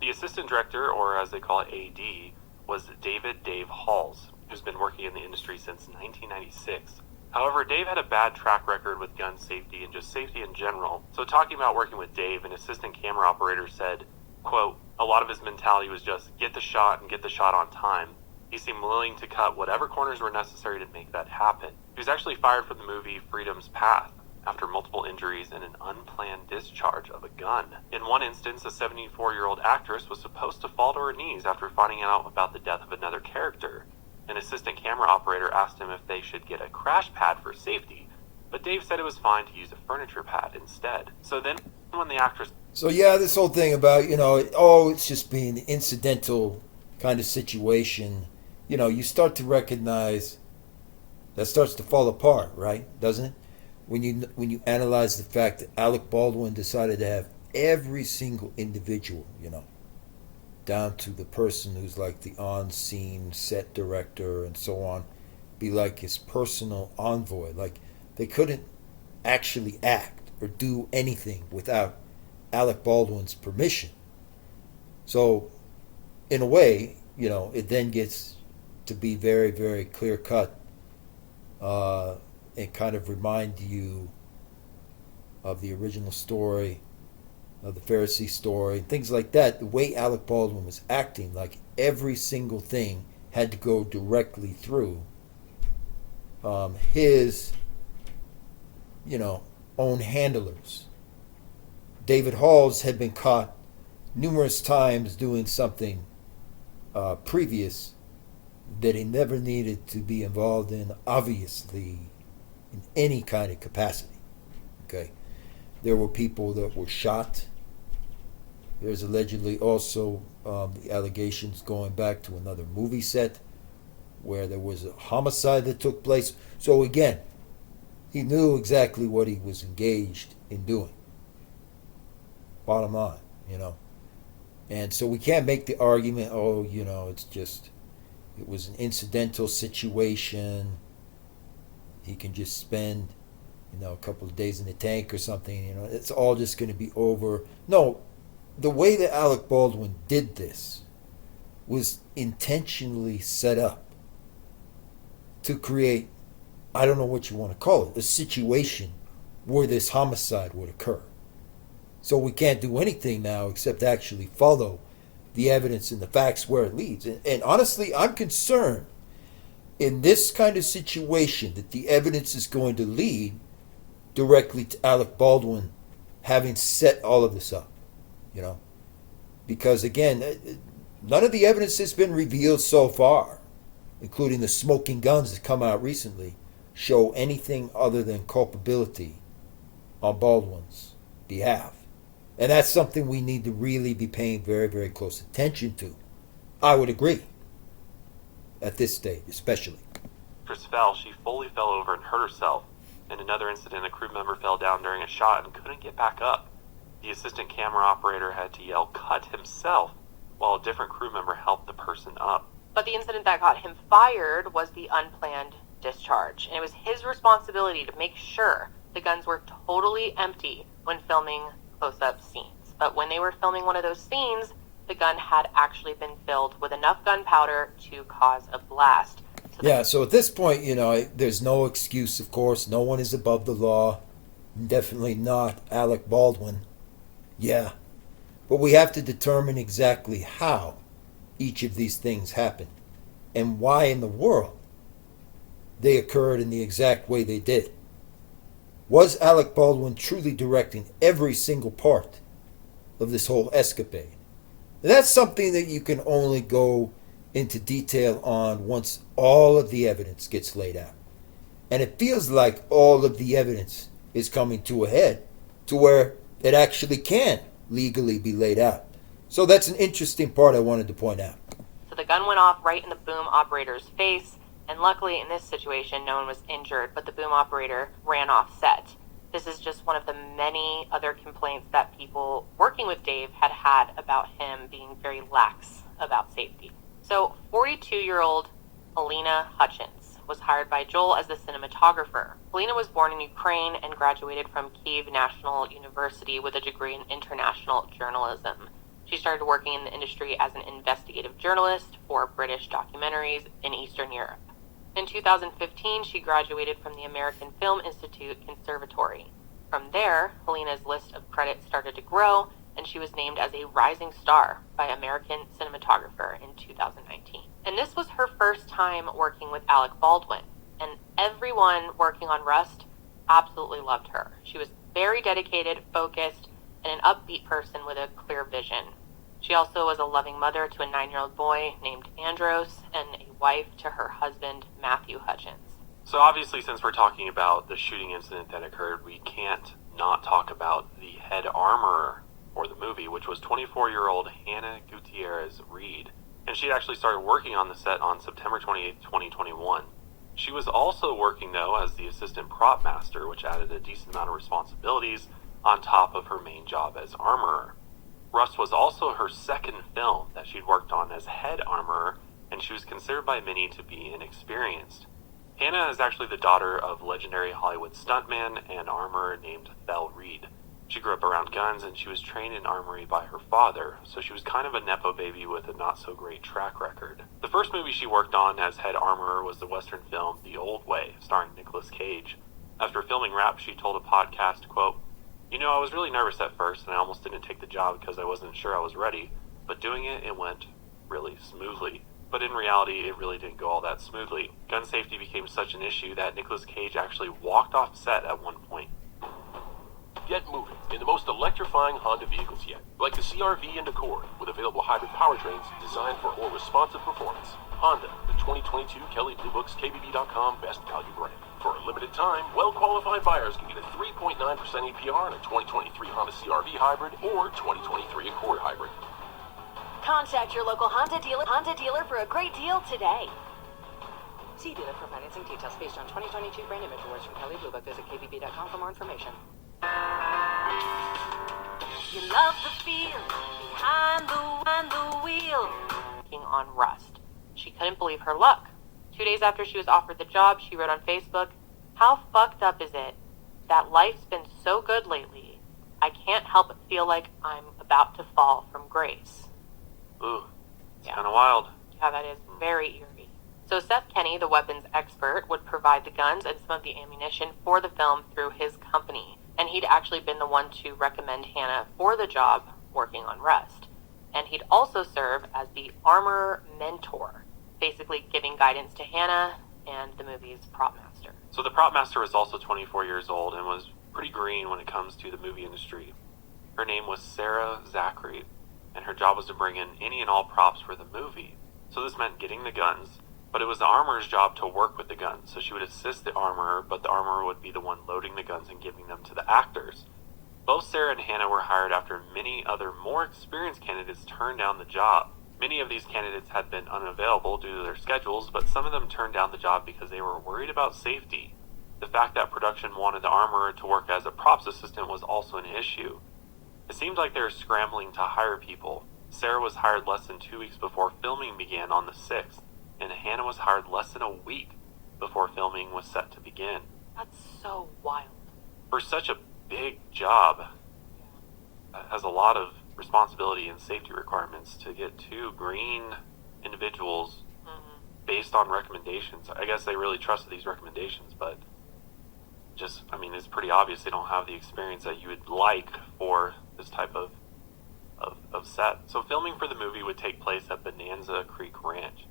The assistant director, or as they call it, AD, was Dave Halls, who's been working in the industry since 1996. However, Dave had a bad track record with gun safety and just safety in general. So talking about working with Dave, an assistant camera operator said, quote, a lot of his mentality was just get the shot and get the shot on time. He seemed willing to cut whatever corners were necessary to make that happen. He was actually fired from the movie Freedom's Path after multiple injuries and an unplanned discharge of a gun. In one instance, a 74-year-old actress was supposed to fall to her knees after finding out about the death of another character. An assistant camera operator asked him if they should get a crash pad for safety, but Dave said it was fine to use a furniture pad instead. So then when the actress... So yeah, this whole thing about, it's just being an incidental kind of situation, you start to recognize that starts to fall apart, right? Doesn't it? When you analyze the fact that Alec Baldwin decided to have every single individual, down to the person who's like the on-scene set director and so on, be like his personal envoy. Like they couldn't actually act or do anything without Alec Baldwin's permission. So, in a way, it then gets to be very, very clear-cut and kind of remind you of the original story, of the Pharisee story, things like that. The way Alec Baldwin was acting, like every single thing had to go directly through his, own handlers. David Halls had been caught numerous times doing something previous that he never needed to be involved in, obviously, in any kind of capacity. Okay, there were people that were shot. There's allegedly also the allegations going back to another movie set where there was a homicide that took place. So again, he knew exactly what he was engaged in doing. Bottom line, And so we can't make the argument, it's just, it was an incidental situation. He can just spend, a couple of days in the tank or something, it's all just going to be over. No, the way that Alec Baldwin did this was intentionally set up to create, I don't know what you want to call it, a situation where this homicide would occur. So we can't do anything now except actually follow the evidence and the facts where it leads. And honestly, I'm concerned in this kind of situation that the evidence is going to lead directly to Alec Baldwin having set all of this up, Because again, none of the evidence that's been revealed so far, including the smoking guns that come out recently, show anything other than culpability on Baldwin's behalf. And that's something we need to really be paying very, very close attention to. I would agree. At this stage, especially. She fully fell over and hurt herself. In another incident, a crew member fell down during a shot and couldn't get back up. The assistant camera operator had to yell, "Cut" himself, while a different crew member helped the person up. But the incident that got him fired was the unplanned discharge. And it was his responsibility to make sure the guns were totally empty when filming close-up scenes. But when they were filming one of those scenes, the gun had actually been filled with enough gunpowder to cause a blast. So at this point, there's no excuse, of course. No one is above the law. Definitely not Alec Baldwin. Yeah, but we have to determine exactly how each of these things happened and why in the world they occurred in the exact way they did. Was Alec Baldwin truly directing every single part of this whole escapade? That's something that you can only go into detail on once all of the evidence gets laid out. And it feels like all of the evidence is coming to a head to where it actually can legally be laid out. So that's an interesting part I wanted to point out. So the gun went off right in the boom operator's face, and luckily in this situation no one was injured, but the boom operator ran off set. This is just one of the many other complaints that people working with Dave had about him being very lax about safety. So 42-year-old Halyna Hutchins was hired by Joel as the cinematographer. Halyna was born in Ukraine and graduated from Kyiv National University with a degree in international journalism. She started working in the industry as an investigative journalist for British documentaries in Eastern Europe. In 2015, she graduated from the American Film Institute Conservatory. From there, Halyna's list of credits started to grow, and she was named as a rising star by American Cinematographer in 2019. And this was her first time working with Alec Baldwin, and everyone working on Rust absolutely loved her. She was very dedicated, focused, and an upbeat person with a clear vision. She also was a loving mother to a 9-year-old boy named Andros and a wife to her husband, Matthew Hutchins. So obviously, since we're talking about the shooting incident that occurred, we can't not talk about the head armorer for the movie, which was 24-year-old Hannah Gutierrez-Reed. And she actually started working on the set on September 28, 2021. She was also working, though, as the assistant prop master, which added a decent amount of responsibilities on top of her main job as armorer. Rust was also her second film that she'd worked on as head armorer, and she was considered by many to be inexperienced. Hannah is actually the daughter of legendary Hollywood stuntman and armorer named Thel Reed. She grew up around guns, and she was trained in armory by her father, so she was kind of a nepo baby with a not-so-great track record. The first movie she worked on as head armorer was the Western film The Old Way, starring Nicolas Cage. After filming Wrap, she told a podcast, quote, "You know, I was really nervous at first, and I almost didn't take the job because I wasn't sure I was ready, but doing it, it went really smoothly. But in reality, it really didn't go all that smoothly. Gun safety became such an issue that Nicolas Cage actually walked off set at one point." Get moving in the most electrifying Honda vehicles yet, like the CR-V and Accord, with available hybrid powertrains designed for more responsive performance. Honda, the 2022 Kelley Blue Book's KBB.com Best Value brand. For a limited time, well-qualified buyers can get a 3.9% APR on a 2023 Honda CR-V hybrid or 2023 Accord hybrid. Contact your local Honda dealer for a great deal today. See dealer for financing details based on 2022 brand image awards from Kelley Blue Book. Visit KBB.com for more information. You love the feel behind the wheel. Working on Rust. She couldn't believe her luck. 2 days after she was offered the job, she wrote on Facebook, "How fucked up is it that life's been so good lately? I can't help but feel like I'm about to fall from grace." Ooh, it's kind of wild. Yeah, that is very eerie. So Seth Kenney, the weapons expert, would provide the guns and some of the ammunition for the film through his company. And he'd actually been the one to recommend Hannah for the job working on Rust. And he'd also serve as the armorer mentor, basically giving guidance to Hannah and the movie's prop master. So the prop master was also 24 years old and was pretty green when it comes to the movie industry. Her name was Sarah Zachary, and her job was to bring in any and all props for the movie. So this meant getting the guns, but it was the armorer's job to work with the guns. So she would assist the armorer, but the armorer would be the one loading the guns and giving them to the actors. Both Sarah and Hannah were hired after many other more experienced candidates turned down the job. Many of these candidates had been unavailable due to their schedules, but some of them turned down the job because they were worried about safety. The fact that production wanted the armorer to work as a props assistant was also an issue. It seemed like they were scrambling to hire people. Sarah was hired less than 2 weeks before filming began on the 6th, and Hannah was hired less than a week before filming was set to begin. That's so wild. For such a big job, that has a lot of responsibility and safety requirements to get two green individuals based on recommendations. I guess they really trusted these recommendations, but just, I mean, it's pretty obvious they don't have the experience that you would like for this type of set. So filming for the movie would take place at Bonanza Creek Ranch,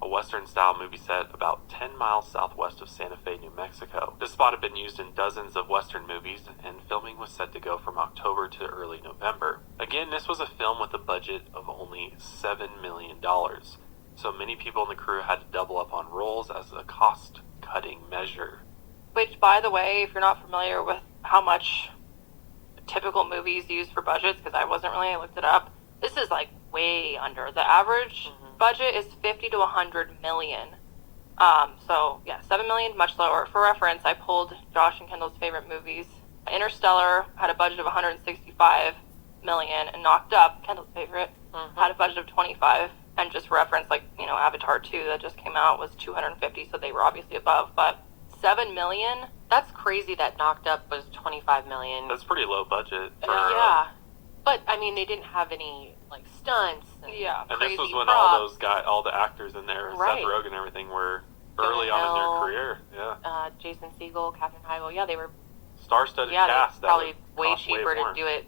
a Western-style movie set about 10 miles southwest of Santa Fe, New Mexico. This spot had been used in dozens of Western movies, and filming was set to go from October to early November. Again, this was a film with a budget of only $7 million, so many people in the crew had to double up on roles as a cost-cutting measure. Which, by the way, if you're not familiar with how much typical movies use for budgets, because I wasn't really, I looked it up, this is like way under. The average budget is 50 to 100 million. So yeah, 7 million, much lower. For reference, I pulled Josh and Kendall's favorite movies. Interstellar had a budget of 165 million and Knocked Up, Kendall's favorite, had a budget of 25. And just reference, like, you know, Avatar 2 that just came out was 250, so they were obviously above. But 7 million, that's crazy that Knocked Up was 25 million. That's pretty low budget. Yeah. But, I mean, they didn't have any, like, stunts and And crazy this was when props. all the actors in there, Right. Seth Rogen and everything, were early on in their career. Yeah. Jason Segel, Katherine Heigl, yeah, they were Star-studded yeah, cast. they probably that way cost cheaper more. to do it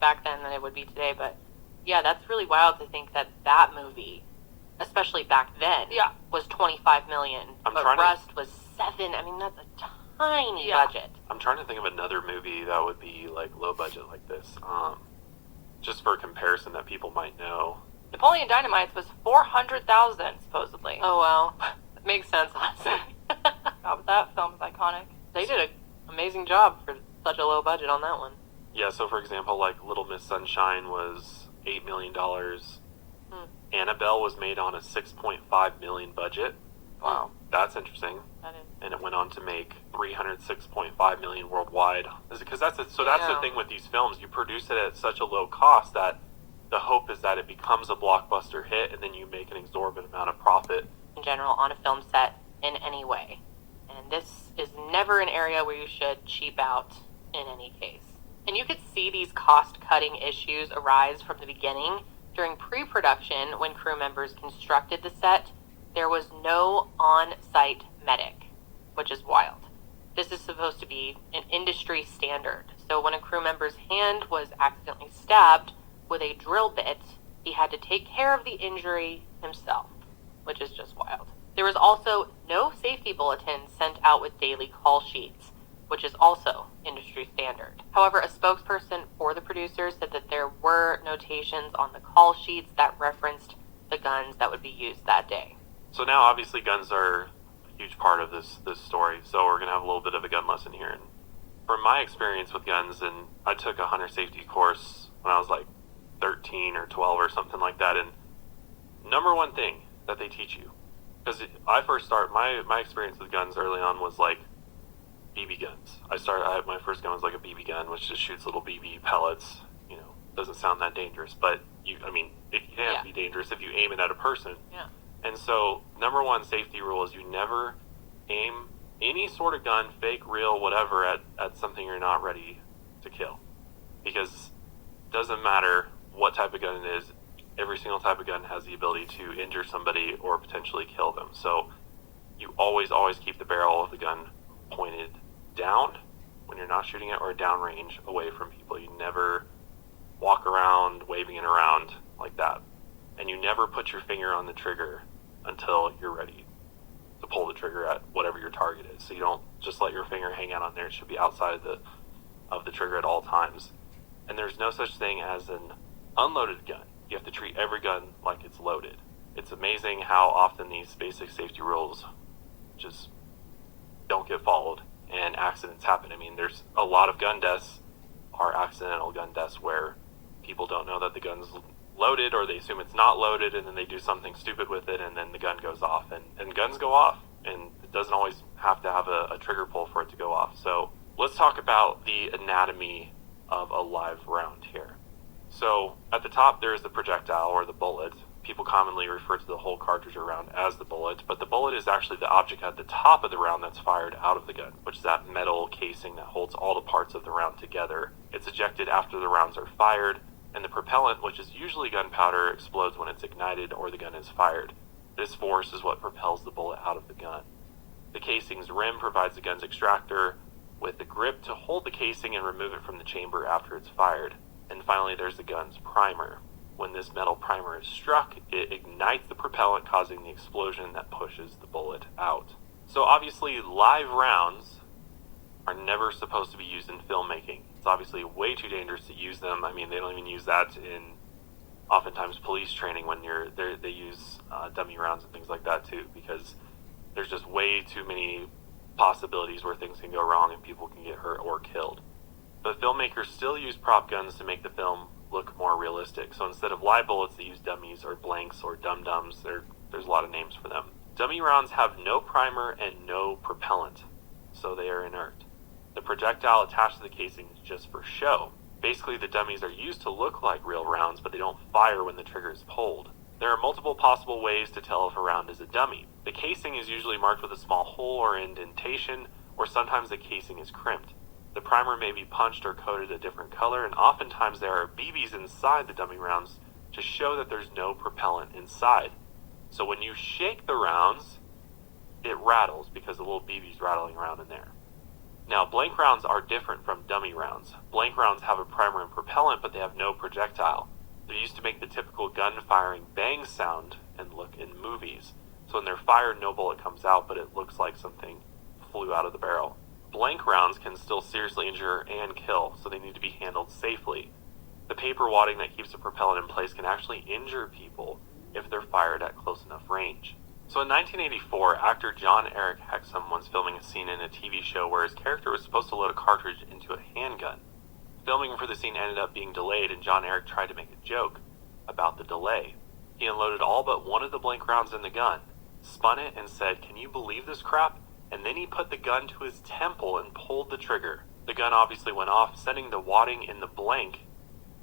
back then than it would be today. But yeah, that's really wild to think that that movie, especially back then, was 25 million. I'm but trying to- Rust was 7. I mean, that's a tiny budget. I'm trying to think of another movie that would be like low budget like this. Just for comparison that people might know. Napoleon Dynamite was 400,000 supposedly. Oh wow, that makes sense. Honestly, that film is iconic. They did an amazing job for such a low budget on that one. Yeah, so for example, like Little Miss Sunshine was $8 million. Annabelle was made on a $6.5 million budget. Wow. That's interesting. That is. And it went on to make $306.5 million worldwide. Because that's the thing with these films. You produce it at such a low cost that the hope is that it becomes a blockbuster hit, and then you make an exorbitant amount of profit. In general, on a film set in any way. And this is never an area where you should cheap out in any case. And you could see these cost-cutting issues arise from the beginning. During pre-production, when crew members constructed the set, there was no on-site medic, which is wild. This is supposed to be an industry standard. So when a crew member's hand was accidentally stabbed with a drill bit, he had to take care of the injury himself, which is just wild. There was also no safety bulletin sent out with daily call sheets, which is also industry standard. However, a spokesperson for the producers said that there were notations on the call sheets that referenced the guns that would be used that day. So now, obviously, guns are a huge part of this story, so we're going to have a little bit of a gun lesson here. And from my experience with guns, and I took a hunter safety course when I was like 13 or 12 or something like that, and number one thing that they teach you, because I first started, my experience with guns early on was like BB guns. My first gun was like a BB gun, which just shoots little BB pellets. You know, doesn't sound that dangerous, but it can be dangerous if you aim it at a person. Yeah. And so, number one safety rule is you never aim any sort of gun, fake, real, whatever, at something you're not ready to kill. Because it doesn't matter what type of gun it is, every single type of gun has the ability to injure somebody or potentially kill them. So you always keep the barrel of the gun pointed down when you're not shooting it, or downrange away from people. You never walk around waving it around like that. And you never put your finger on the trigger until you're ready to pull the trigger at whatever your target is. So you don't just let your finger hang out on there. It should be outside of the trigger at all times. And there's no such thing as an unloaded gun. You have to treat every gun like it's loaded. It's amazing how often these basic safety rules just don't get followed and accidents happen. I mean, there's a lot of gun deaths are accidental gun deaths where people don't know that the gun's loaded, or they assume it's not loaded, and then they do something stupid with it, and then the gun goes off. And guns go off, and it doesn't always have to have a trigger pull for it to go off. So let's talk about the anatomy of a live round here. So at the top there is the projectile, or the bullet. People commonly refer to the whole cartridge or round as the bullet, but the bullet is actually the object at the top of the round that's fired out of the gun, which is that metal casing that holds all the parts of the round together. It's ejected after the rounds are fired, and the propellant, which is usually gunpowder, explodes when it's ignited or the gun is fired. This force is what propels the bullet out of the gun. The casing's rim provides the gun's extractor, with the grip to hold the casing and remove it from the chamber after it's fired. And finally, there's the gun's primer. When this metal primer is struck, it ignites the propellant, causing the explosion that pushes the bullet out. So obviously, live rounds are never supposed to be used in filmmaking. It's obviously way too dangerous to use them. I mean, they don't even use that in oftentimes police training when they use dummy rounds and things like that too, because there's just way too many possibilities where things can go wrong and people can get hurt or killed. But filmmakers still use prop guns to make the film look more realistic. So instead of live bullets, they use dummies or blanks or dum-dums. There's a lot of names for them. Dummy rounds have no primer and no propellant, so they are inert. The projectile attached to the casing is just for show. Basically, the dummies are used to look like real rounds, but they don't fire when the trigger is pulled. There are multiple possible ways to tell if a round is a dummy. The casing is usually marked with a small hole or indentation, or sometimes the casing is crimped. The primer may be punched or coated a different color, and oftentimes there are BBs inside the dummy rounds to show that there's no propellant inside. So when you shake the rounds, it rattles because the little BB's rattling around in there. Now, blank rounds are different from dummy rounds. Blank rounds have a primer and propellant, but they have no projectile. They're used to make the typical gun-firing bang sound and look in movies. So when they're fired, no bullet comes out, but it looks like something flew out of the barrel. Blank rounds can still seriously injure and kill, so they need to be handled safely. The paper wadding that keeps the propellant in place can actually injure people if they're fired at close enough range. So in 1984, actor John Eric Hexum was filming a scene in a TV show where his character was supposed to load a cartridge into a handgun. Filming for the scene ended up being delayed, and John Eric tried to make a joke about the delay. He unloaded all but one of the blank rounds in the gun, spun it, and said, "Can you believe this crap?" And then he put the gun to his temple and pulled the trigger. The gun obviously went off, sending the wadding in the blank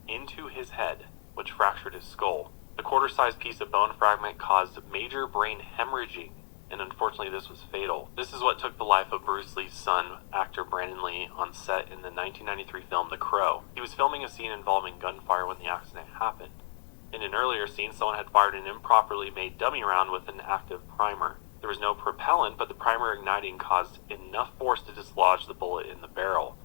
into his head, which fractured his skull. The quarter-sized piece of bone fragment caused major brain hemorrhaging, and unfortunately this was fatal. This is what took the life of Bruce Lee's son, actor Brandon Lee, on set in the 1993 film The Crow. He was filming a scene involving gunfire when the accident happened. In an earlier scene, someone had fired an improperly made dummy round with an active primer. There was no propellant, but the primer igniting caused enough force to dislodge the bullet in the barrel.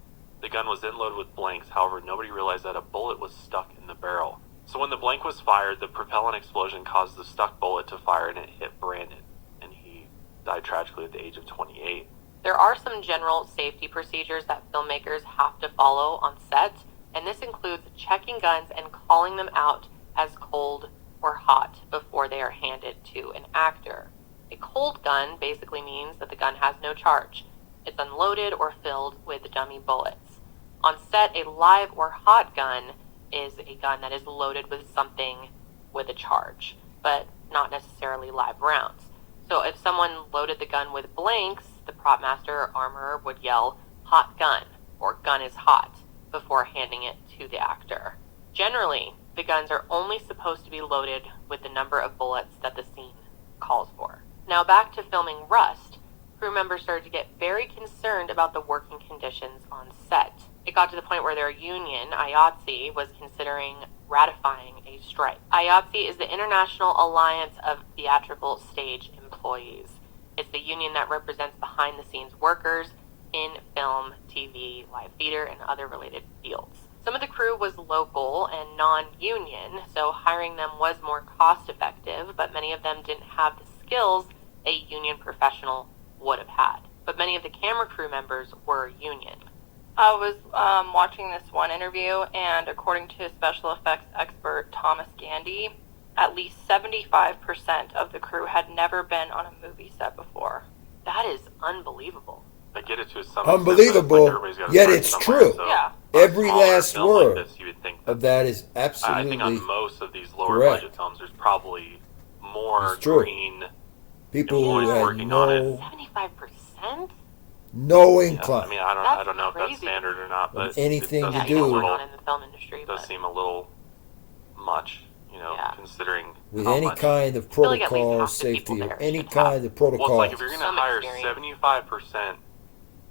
The gun was then loaded with blanks, however, nobody realized that a bullet was stuck in the barrel. So when the blank was fired, the propellant explosion caused the stuck bullet to fire, and it hit Brandon, and he died tragically at the age of 28. There are some general safety procedures that filmmakers have to follow on set, and this includes checking guns and calling them out as cold or hot before they are handed to an actor. A cold gun basically means that the gun has no charge. It's unloaded or filled with dummy bullets. On set, a live or hot gun is a gun that is loaded with something with a charge, but not necessarily live rounds. So if someone loaded the gun with blanks, the prop master or armorer would yell, "Hot gun," or "Gun is hot," before handing it to the actor. Generally, the guns are only supposed to be loaded with the number of bullets that the scene calls for. Now back to filming Rust, crew members started to get very concerned about the working conditions on set. It got to the point where their union, IATSE, was considering ratifying a strike. IATSE is the International Alliance of Theatrical Stage Employees. It's the union that represents behind-the-scenes workers in film, TV, live theater, and other related fields. Some of the crew was local and non-union, so hiring them was more cost-effective, but many of them didn't have the skills a union professional would have had. But many of the camera crew members were union. I was watching this one interview, and according to special effects expert Thomas Gandy, at least 75% of the crew had never been on a movie set before. That is unbelievable. I get it to some Unbelievable, extent, like yet it's true. So Yeah. Every last word like this, you would think of that is I absolutely think on most of these lower correct. budget films, there's probably more It's true. green People who employees had working on it. 75%? no Yeah, incline. I mean, I That's don't know if that's crazy. standard or not, but anything it to does do seem a going little, on in the film industry, it does but seem a little much, Yeah. considering With how any much. kind of feel like at least protocol, half the people safety, or there any should have kind of Well, it's protocol. like if you're going to Some hire experience. 75%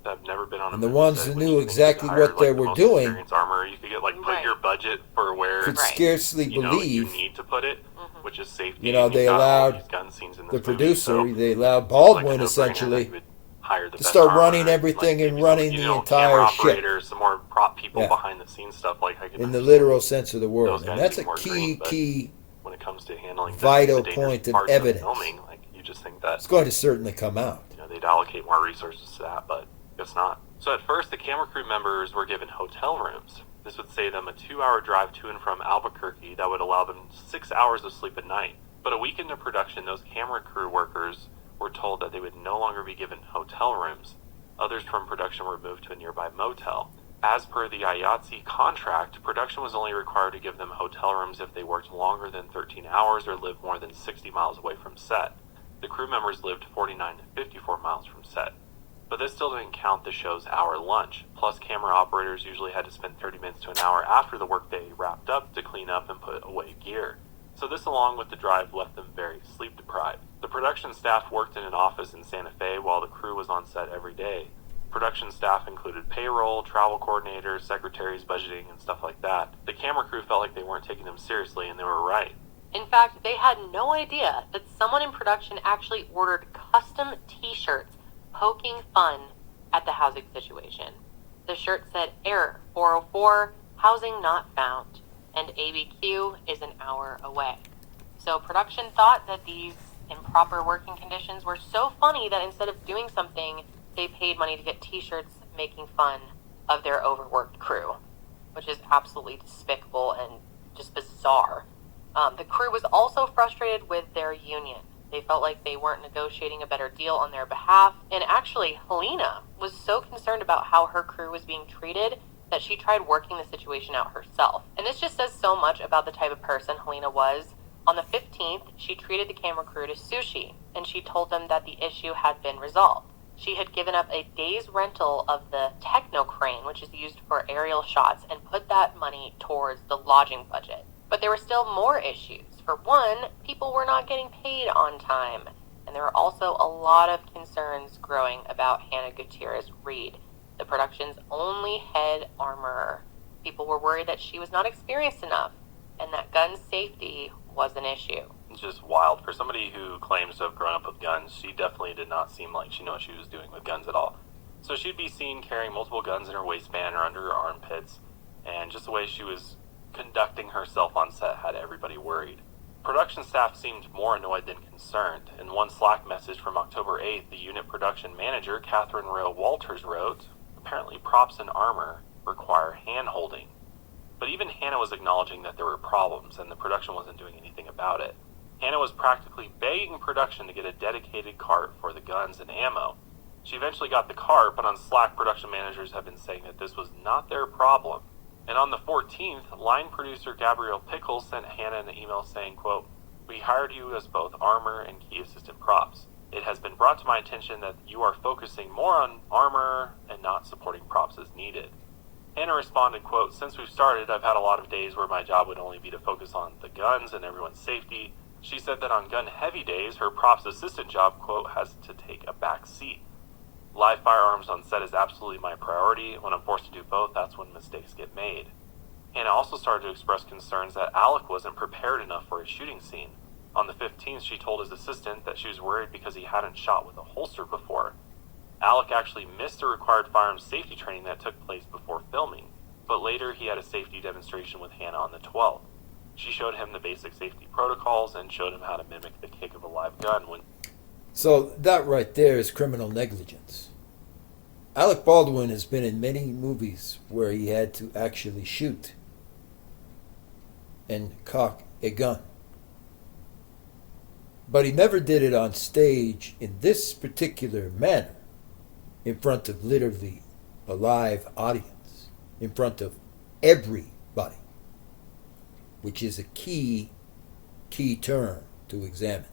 that have never been on a And the movie ones set, who which knew you think exactly hire, what they the were most doing experienced armor, you could get put Right. your budget for where could Right. scarcely you believe. need to put it, Mhm. which is safety. You know, and they you've got all allowed these gun scenes in the this movie, producer, so they allowed like a Baldwin no-brainer that essentially you would hire the To best start armor, running everything like and maybe running some, the camera entire ship. operators, some more prop people Yeah. behind the scenes stuff. Like I can In the understand literal sense of the word. those And guys that's a being more key, green, but key when it comes to handling vital the dangerous point of parts evidence. of filming, like you just think that it's going to certainly come out. they'd allocate more resources to that, but guess not. So at first, the camera crew members were given hotel rooms. This would save them a 2-hour drive to and from Albuquerque that would allow them 6 hours of sleep at night. But a week into production, those camera crew workers were told that they would no longer be given hotel rooms. Others from production were moved to a nearby motel. As per the IATSE contract, production was only required to give them hotel rooms if they worked longer than 13 hours or lived more than 60 miles away from set. The crew members lived 49 to 54 miles from set. But this still didn't count the show's hour lunch. Plus, camera operators usually had to spend 30 minutes to an hour after the workday wrapped up to clean up and put away gear. So this, along with the drive, left them very sleep deprived. The production staff worked in an office in Santa Fe while the crew was on set every day. Production staff included payroll, travel coordinators, secretaries, budgeting, and stuff like that. The camera crew felt like they weren't taking them seriously, and they were right. In fact, they had no idea that someone in production actually ordered custom t-shirts poking fun at the housing situation. The shirt said, "Error 404, housing not found, and ABQ is an hour away." So production thought that these improper working conditions were so funny that instead of doing something, they paid money to get t-shirts making fun of their overworked crew, which is absolutely despicable and just bizarre. The crew was also frustrated with their union. They felt like they weren't negotiating a better deal on their behalf. And actually, Halyna was so concerned about how her crew was being treated that she tried working the situation out herself. And this just says so much about the type of person Halyna was. On the 15th, she treated the camera crew to sushi, and she told them that the issue had been resolved. She had given up a day's rental of the techno crane, which is used for aerial shots, and put that money towards the lodging budget. But there were still more issues. For one, people were not getting paid on time, and there were also a lot of concerns growing about Hannah Gutierrez-Reed, the production's only head armorer. People were worried that she was not experienced enough, and that gun safety was an issue. It's just wild. For somebody who claims to have grown up with guns, she definitely did not seem like she knew what she was doing with guns at all. So she'd be seen carrying multiple guns in her waistband or under her armpits, and just the way she was conducting herself on set had everybody worried. Production staff seemed more annoyed than concerned. In one Slack message from October 8th, the unit production manager, Catherine Rowe Walters, wrote, "Apparently props and armor require hand-holding." But even Hannah was acknowledging that there were problems, and the production wasn't doing anything about it. Hannah was practically begging production to get a dedicated cart for the guns and ammo. She eventually got the cart, but on Slack, production managers have been saying that this was not their problem. And on the 14th, line producer Gabrielle Pickles sent Hannah an email saying, quote, "We hired you as both armor and key assistant props. It has been brought to my attention that you are focusing more on armor and not supporting props as needed." Hannah responded, quote, "Since we've started, I've had a lot of days where my job would only be to focus on the guns and everyone's safety." She said that on gun-heavy days, her props assistant job, quote, "has to take a back seat. Live firearms on set is absolutely my priority. When I'm forced to do both, that's when mistakes get made." Hannah also started to express concerns that Alec wasn't prepared enough for a shooting scene. On the 15th, she told his assistant that she was worried because he hadn't shot with a holster before. Alec actually missed the required firearms safety training that took place before filming, but later he had a safety demonstration with Hannah on the 12th. She showed him the basic safety protocols and showed him how to mimic the kick of a live gun when... So that right there is criminal negligence. Alec Baldwin has been in many movies where he had to actually shoot and cock a gun. But he never did it on stage in this particular manner, in front of literally a live audience, in front of everybody, which is a key term to examine.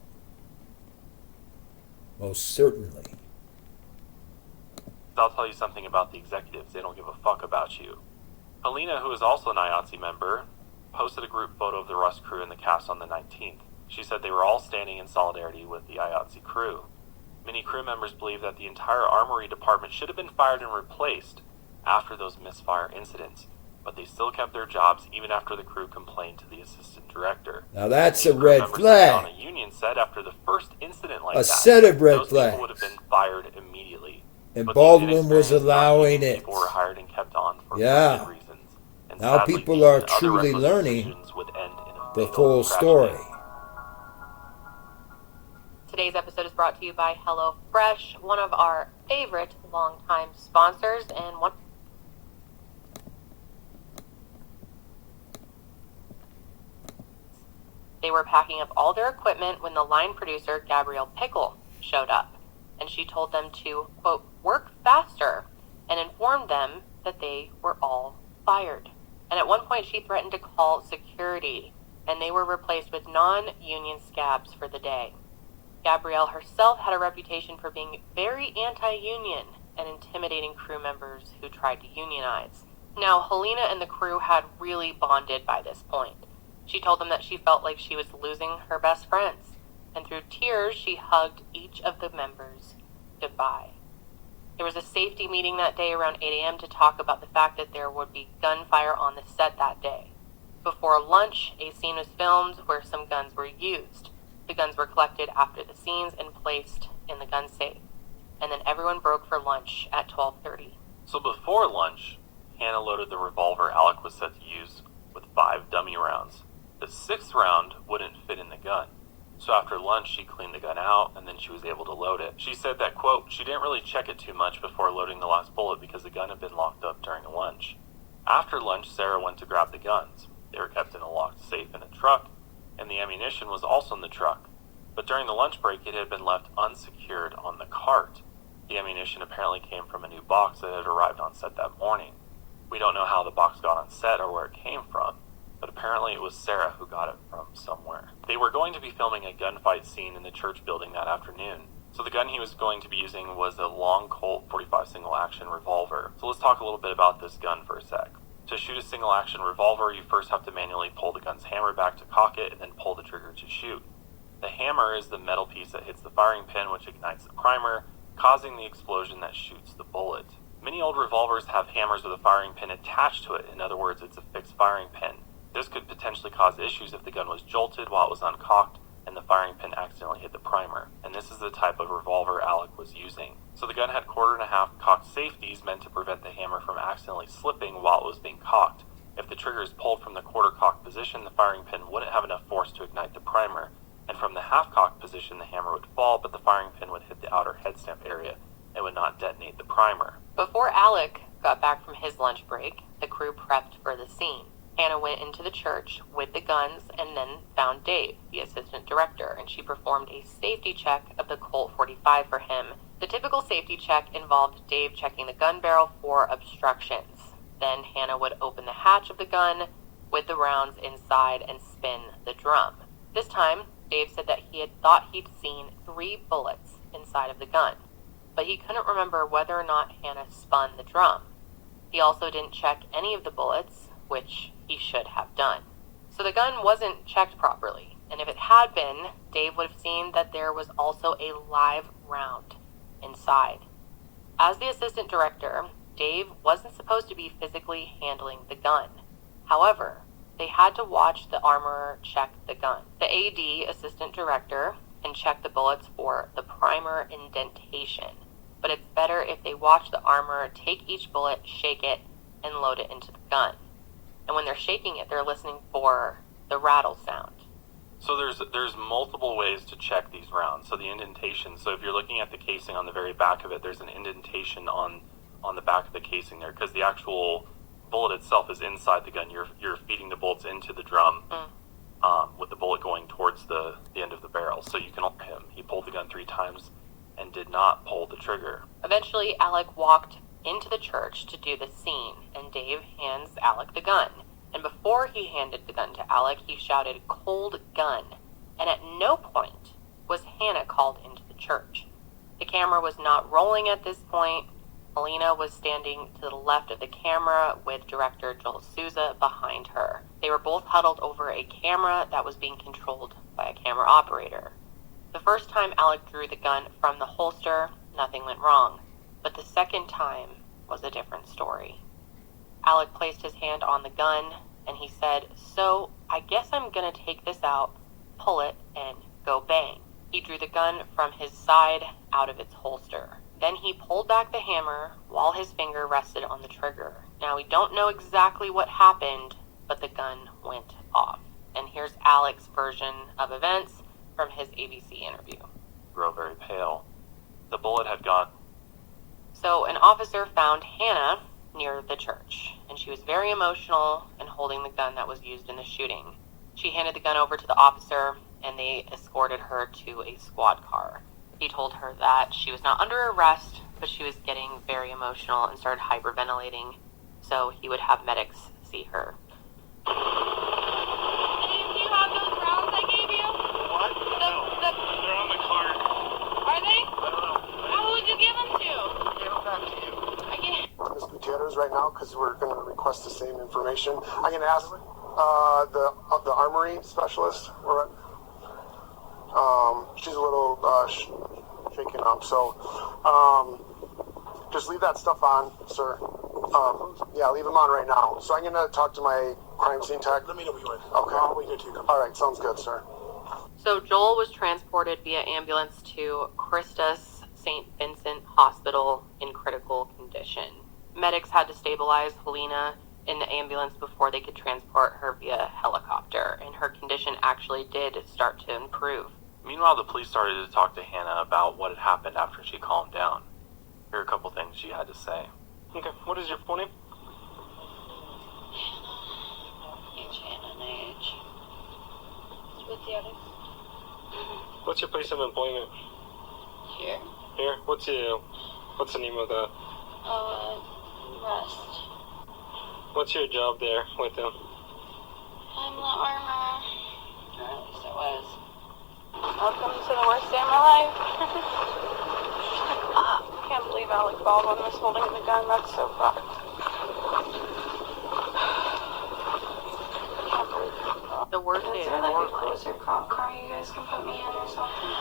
Most certainly. I'll tell you something about the executives. They don't give a fuck about you. Halyna, who is also an IATSE member, posted a group photo of the Rust crew and the cast on the 19th. She said they were all standing in solidarity with the IATSE crew. Many crew members believe that the entire armory department should have been fired and replaced after those misfire incidents. but they still kept their jobs even after the crew complained to the assistant director. Now that's a These crew red members flag. On a union said after the first incident like A that, set of red those flags. people would have been fired immediately. And But Baldwin these was inexperienced allowing non-union it. People were hired and kept on for Yeah. good reasons. And Now sadly, people these are and other truly reckless learning decisions would end in a the fatal full tragedy. story. Today's episode is brought to you by HelloFresh, one of our favorite longtime sponsors, and one. They were packing up all their equipment when the line producer, Gabrielle Pickle, showed up, and she told them to, quote, work faster, and informed them that they were all fired. And at one point, she threatened to call security, and they were replaced with non-union scabs for the day. Gabrielle herself had a reputation for being very anti-union and intimidating crew members who tried to unionize. Now, Halyna and the crew had really bonded by this point. She told them that she felt like she was losing her best friends, and through tears, she hugged each of the members goodbye. There was a safety meeting that day around 8 a.m. to talk about the fact that there would be gunfire on the set that day. Before lunch, a scene was filmed where some guns were used. The guns were collected after the scenes and placed in the gun safe. And then everyone broke for lunch at 12:30. So before lunch, Hannah loaded the revolver Alec was set to use with 5 dummy rounds. The 6th round wouldn't fit in the gun. So after lunch, she cleaned the gun out, and then she was able to load it. She said that, quote, she didn't really check it too much before loading the last bullet because the gun had been locked up during lunch. After lunch, Sarah went to grab the guns. They were kept in a locked safe in a truck, and the ammunition was also in the truck. But during the lunch break, it had been left unsecured on the cart. The ammunition apparently came from a new box that had arrived on set that morning. We don't know how the box got on set or where it came from, but apparently it was Sarah who got it from somewhere. They were going to be filming a gunfight scene in the church building that afternoon, so the gun he was going to be using was a long Colt 45 single-action revolver. So let's talk a little bit about this gun for a sec. To shoot a single-action revolver, you first have to manually pull the gun's hammer back to cock it and then pull the trigger to shoot. The hammer is the metal piece that hits the firing pin, which ignites the primer, causing the explosion that shoots the bullet. Many old revolvers have hammers with a firing pin attached to it. In other words, it's a fixed firing pin. This could potentially cause issues if the gun was jolted while it was uncocked and the firing pin accidentally hit the primer. And this is the type of revolver Alec was using. So the gun had 1.25 cocked safeties meant to prevent the hammer from accidentally slipping while it was being cocked. If the trigger is pulled from the quarter cocked position, the firing pin wouldn't have enough force to ignite the primer. And from the half cocked position, the hammer would fall, but the firing pin would hit the outer head stamp area and would not detonate the primer. Before Alec got back from his lunch break, the crew prepped for the scene. Hannah went into the church with the guns and then found Dave, the assistant director, and she performed a safety check of the Colt 45 for him. The typical safety check involved Dave checking the gun barrel for obstructions. Then Hannah would open the hatch of the gun with the rounds inside and spin the drum. This time, Dave said that he had thought he'd seen 3 bullets inside of the gun, but he couldn't remember whether or not Hannah spun the drum. He also didn't check any of the bullets, which he should have done. So the gun wasn't checked properly, and if it had been, Dave would have seen that there was also a live round inside. As the assistant director, Dave wasn't supposed to be physically handling the gun. However, they had to watch the armorer check the gun. The AD, assistant director, can check the bullets for the primer indentation, but it's better if they watch the armorer take each bullet, shake it, and load it into the gun. And when they're shaking it, they're listening for the rattle sound. So there's multiple ways to check these rounds. So the indentation, so if you're looking at the casing on the very back of it, there's an indentation on the back of the casing there, because the actual bullet itself is inside the gun. You're feeding the bullets into the drum, with the bullet going towards the end of the barrel. So you can him. He pulled the gun 3 times and did not pull the trigger. Eventually, Alec walked into the church to do the scene, and Dave hands Alec the gun. And before he handed the gun to Alec, he shouted, "Cold gun." And at no point was Hannah called into the church. The camera was not rolling at this point. Halyna was standing to the left of the camera with director Joel Souza behind her. They were both huddled over a camera that was being controlled by a camera operator. The first time Alec drew the gun from the holster, nothing went wrong. But the second time was a different story. Alec placed his hand on the gun, and he said, "So, I guess I'm gonna take this out, pull it, and go bang." He drew the gun from his side out of its holster. Then he pulled back the hammer while his finger rested on the trigger. Now, we don't know exactly what happened, but the gun went off. And here's Alec's version of events from his ABC interview. Grow very pale. The bullet had gone. So an officer found Hannah near the church, and she was very emotional and holding the gun that was used in the shooting. She handed the gun over to the officer, and they escorted her to a squad car. He told her that she was not under arrest, but she was getting very emotional and started hyperventilating, so he would have medics see her. Do you have those rounds I gave you? What? They're on the card. Are they? I don't know. Who would you give them to? I gave them back to you. I can't. Ms. Gutierrez right now because we're going to request the same information. I'm going to ask the armory specialist. She's a little shaken up, so just leave that stuff on, sir. Yeah, leave them on right now. So I'm going to talk to my crime scene tech. Let me know what you want. Okay. I'll wait here till you come. All right, sounds good, sir. So Joel was transported via ambulance to Christus St. Vincent Hospital in critical condition. Medics had to stabilize Halyna in the ambulance before they could transport her via helicopter, and her condition actually did start to improve. Meanwhile, the police started to talk to Hannah about what had happened after she calmed down. Here are a couple things she had to say. Okay, what is your full name? H. What's the other? What's your place of employment? Here. Here? What's the name of that? Rust. What's your job there with them? I'm the armor. Or at least I was. Welcome to the worst day of my life. Can't believe Alec Baldwin was holding the gun. That's so fucked. The worst Is day there of like my a closer cop car you guys can put me in or something?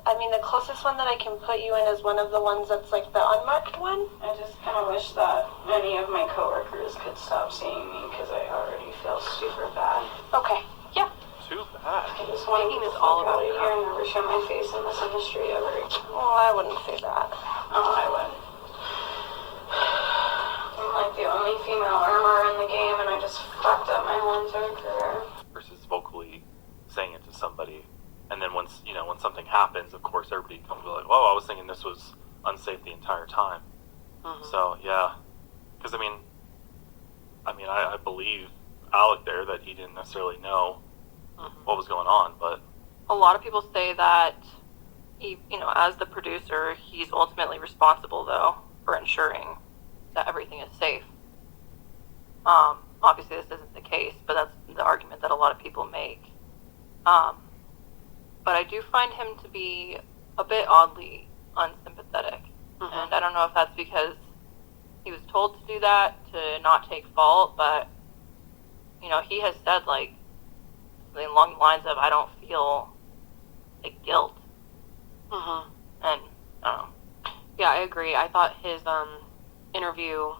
I mean, the closest one that I can put you in is one of the ones that's like the unmarked one. I just kind of wish that any of my coworkers could stop seeing me because I already feel super bad. Okay, yeah. Too bad. I just want to get Making this this all fuck out about of here and never show my face in this industry ever. Well, I wouldn't say that. Oh, I would. I'm like the only female armor in the game, and I just fucked up my whole entire career. Versus vocally saying it to somebody. And then once something happens, of course, everybody comes like, "Whoa, I was thinking this was unsafe the entire time." Mm-hmm. So yeah, because I believe Alec there that he didn't necessarily know what was going on, but A lot of people say that he, as the producer, he's ultimately responsible, though, for ensuring that everything is safe. Obviously, this isn't the case, but that's the argument that a lot of people make. But I do find him to be a bit oddly unsympathetic. Mm-hmm. And I don't know if that's because he was told to do that, to not take fault, but, he has said, like, something along the lines of, I don't feel, like, guilt. Mm-hmm. And, I don't know. Yeah, I agree. I thought his interview,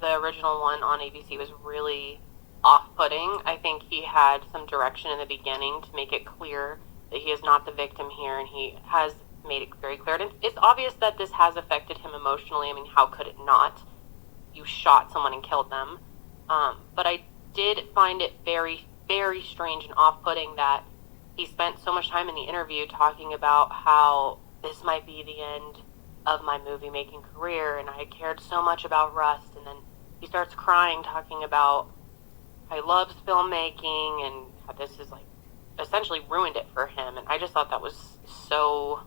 the original one on ABC, was really off-putting. I think he had some direction in the beginning to make it clear that he is not the victim here, and he has made it very clear. And it's obvious that this has affected him emotionally. I mean, how could it not? You shot someone and killed them. But I did find it very, very strange and off-putting that he spent so much time in the interview talking about how this might be the end of my movie-making career, and I cared so much about Rust, and then he starts crying, talking about how he loves filmmaking, and how this is, like, essentially ruined it for him, and I just thought that was so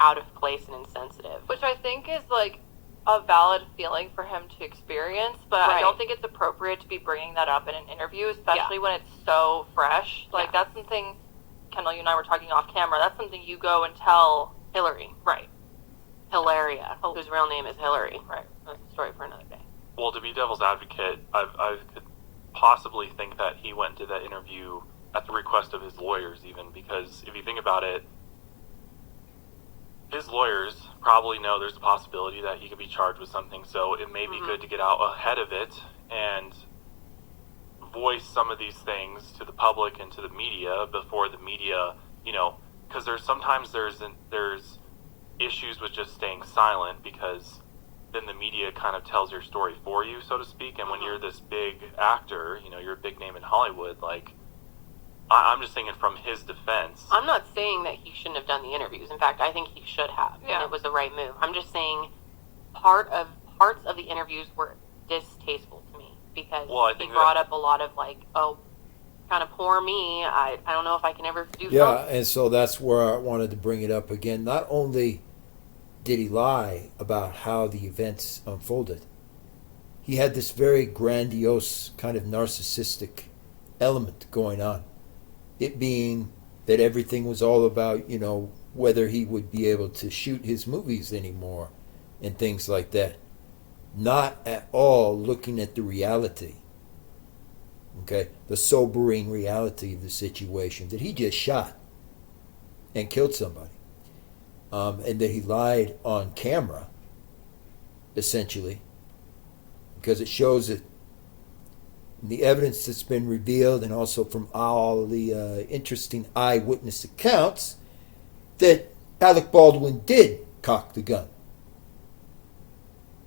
out of place and insensitive. Which I think is, like, a valid feeling for him to experience, but I don't think it's appropriate to be bringing that up in an interview, especially when it's so fresh. Like, that's something, Kendall, you and I were talking off camera, that's something you go and tell Hillary. Right. Hilaria, whose real name is Hillary. Right. That's a story for another day. well, to be devil's advocate, I could possibly think that he went to that interview at the request of his lawyers, even, because if you think about it, his lawyers probably know there's a possibility that he could be charged with something, so it may be good to get out ahead of it and voice some of these things to the public and to the media before the media, because there's issues with just staying silent, because then the media kind of tells your story for you, so to speak. And when you're this big actor, you're a big name in Hollywood, like, I'm just thinking from his defense. I'm not saying that he shouldn't have done the interviews. In fact, I think he should have, and it was the right move. I'm just saying parts of the interviews were distasteful to me, because he brought up a lot of, like, kind of poor me. I don't know if I can ever do something. Yeah, and so that's where I wanted to bring it up again. Not only did he lie about how the events unfolded, he had this very grandiose kind of narcissistic element going on. It being that everything was all about, whether he would be able to shoot his movies anymore and things like that. Not at all looking at the reality, okay, the sobering reality of the situation, that he just shot and killed somebody, and that he lied on camera, essentially, because it shows that the evidence that's been revealed, and also from all the interesting eyewitness accounts, that Alec Baldwin did cock the gun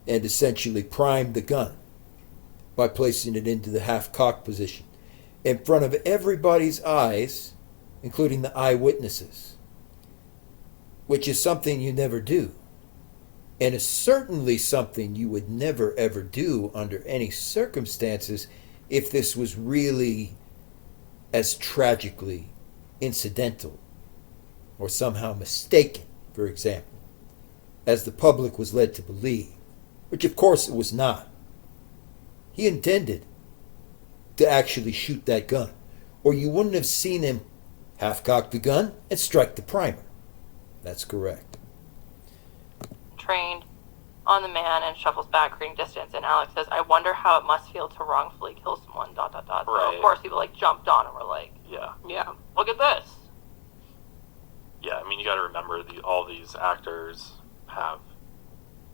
and essentially primed the gun by placing it into the half-cocked position in front of everybody's eyes, including the eyewitnesses, which is something you never do. And is certainly something you would never ever do under any circumstances if this was really as tragically incidental or somehow mistaken, for example, as the public was led to believe, which of course it was not. He intended to actually shoot that gun, or you wouldn't have seen him half-cock the gun and strike the primer. That's correct. Trained on the man and shuffles back, creating distance. And Alex says, "I wonder how it must feel to wrongfully kill someone." ... So of course people jumped on and were like, "Yeah, look at this." Yeah, I mean, you got to remember all these actors have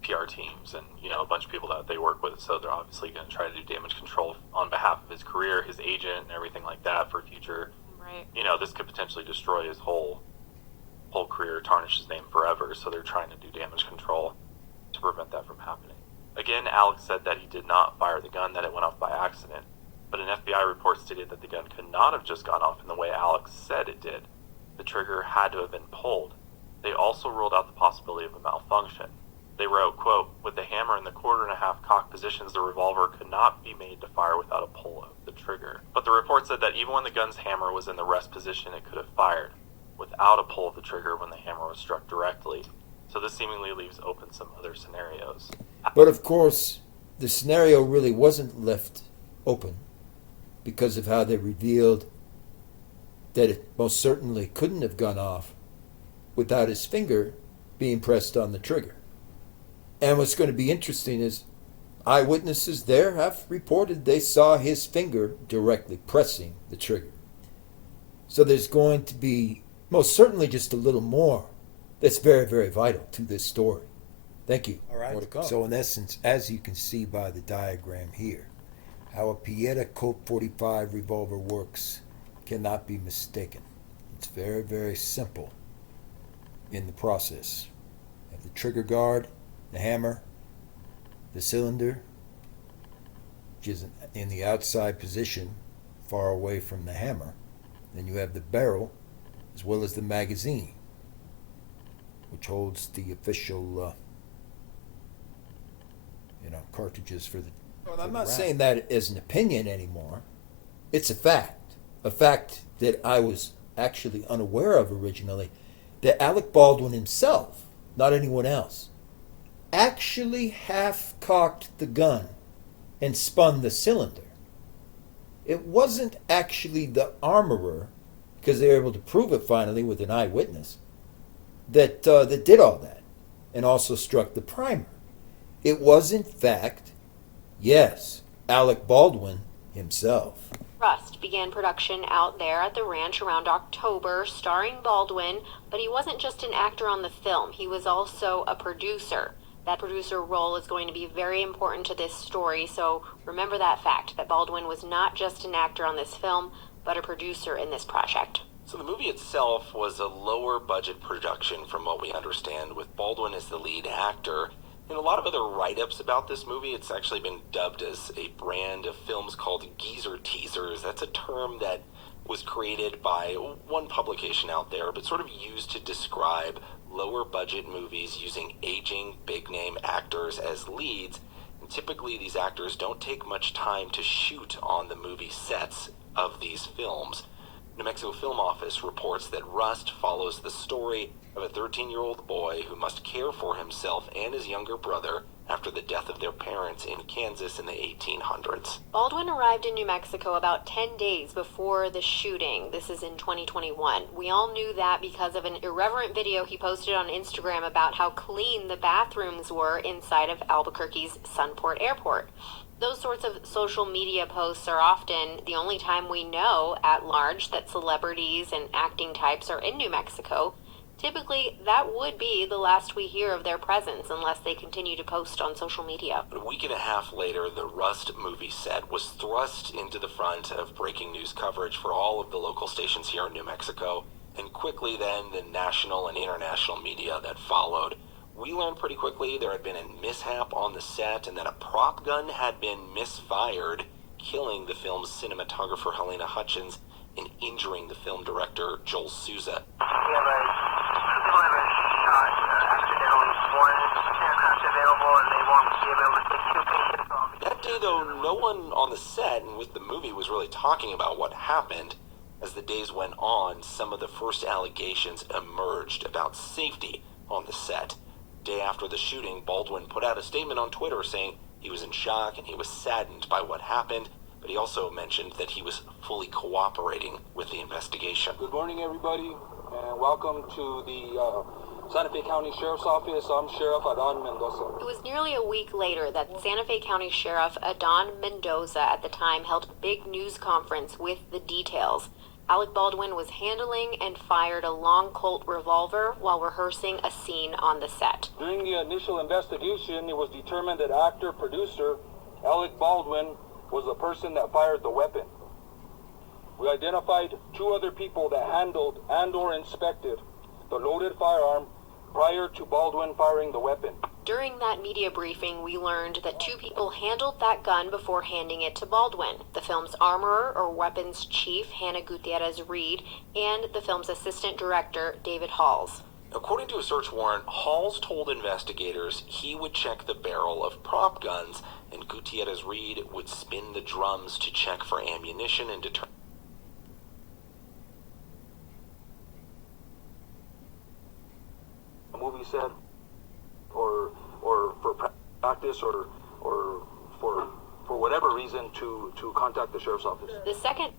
PR teams and a bunch of people that they work with, so they're obviously going to try to do damage control on behalf of his career, his agent, and everything like that for future. Right. This could potentially destroy his whole career, tarnish his name forever, so they're trying to do damage control to prevent that from happening. Again, Alex said that he did not fire the gun, that it went off by accident, but an FBI report stated that the gun could not have just gone off in the way Alex said it did. The trigger had to have been pulled. They also ruled out the possibility of a malfunction. They wrote, quote, "With the hammer in the 1.25 cock positions, the revolver could not be made to fire without a pull of the trigger." But the report said that even when the gun's hammer was in the rest position, it could have fired without a pull of the trigger when the hammer was struck directly. So this seemingly leaves open some other scenarios. But of course, the scenario really wasn't left open because of how they revealed that it most certainly couldn't have gone off without his finger being pressed on the trigger. And what's going to be interesting is eyewitnesses there have reported they saw his finger directly pressing the trigger. So there's going to be most certainly just a little more that's very, very vital to this story. Thank you. All right. More to come. So in essence, as you can see by the diagram here, how a Pietta Colt 45 revolver works cannot be mistaken. It's very, very simple in the process. You have the trigger guard, the hammer, the cylinder, which is in the outside position far away from the hammer. Then you have the barrel as well as the magazine, which holds the official cartridges for the... Well, I'm not saying that as an opinion anymore. It's a fact that I was actually unaware of originally, that Alec Baldwin himself, not anyone else, actually half-cocked the gun and spun the cylinder. It wasn't actually the armorer, because they were able to prove it finally with an eyewitness, that did all that and also struck the primer. It was, in fact, yes, Alec Baldwin himself. Rust began production out there at the ranch around October, starring Baldwin, but he wasn't just an actor on the film, he was also a producer. That producer role is going to be very important to this story, so remember that fact, that Baldwin was not just an actor on this film, but a producer in this project. So the movie itself was a lower budget production from what we understand, with Baldwin as the lead actor. In a lot of other write-ups about this movie, it's actually been dubbed as a brand of films called geezer teasers. That's a term that was created by one publication out there, but sort of used to describe lower budget movies using aging big-name actors as leads. And typically these actors don't take much time to shoot on the movie sets of these films. New Mexico Film Office reports that Rust follows the story of a 13-year-old boy who must care for himself and his younger brother after the death of their parents in Kansas in the 1800s. Baldwin arrived in New Mexico about 10 days before the shooting. This is in 2021. We all knew that because of an irreverent video he posted on Instagram about how clean the bathrooms were inside of Albuquerque's Sunport Airport. Those sorts of social media posts are often the only time we know at large that celebrities and acting types are in New Mexico. Typically, that would be the last we hear of their presence unless they continue to post on social media. A week and a half later, the Rust movie set was thrust into the front of breaking news coverage for all of the local stations here in New Mexico, and quickly then the national and international media that followed. We learned pretty quickly there had been a mishap on the set and that a prop gun had been misfired, killing the film's cinematographer Halyna Hutchins and injuring the film director Joel Souza. That day, though, no one on the set and with the movie was really talking about what happened. As the days went on, some of the first allegations emerged about safety on the set. Day after the shooting, Baldwin put out a statement on Twitter saying he was in shock and he was saddened by what happened, but he also mentioned that he was fully cooperating with the investigation. Good morning, everybody, and welcome to the Santa Fe County Sheriff's Office. I'm Sheriff Adon Mendoza. It was nearly a week later that Santa Fe County Sheriff Adon Mendoza at the time held a big news conference with the details. Alec Baldwin was handling and fired a long Colt revolver while rehearsing a scene on the set. During the initial investigation, it was determined that actor-producer Alec Baldwin was the person that fired the weapon. We identified 2 other people that handled and/or inspected the loaded firearm prior to Baldwin firing the weapon. During that media briefing, we learned that 2 people handled that gun before handing it to Baldwin: the film's armorer or weapons chief, Hannah Gutierrez-Reed, and the film's assistant director, David Halls. According to a search warrant, Halls told investigators he would check the barrel of prop guns and Gutierrez-Reed would spin the drums to check for ammunition and determine a movie set or for practice or for whatever reason to contact the sheriff's office. The second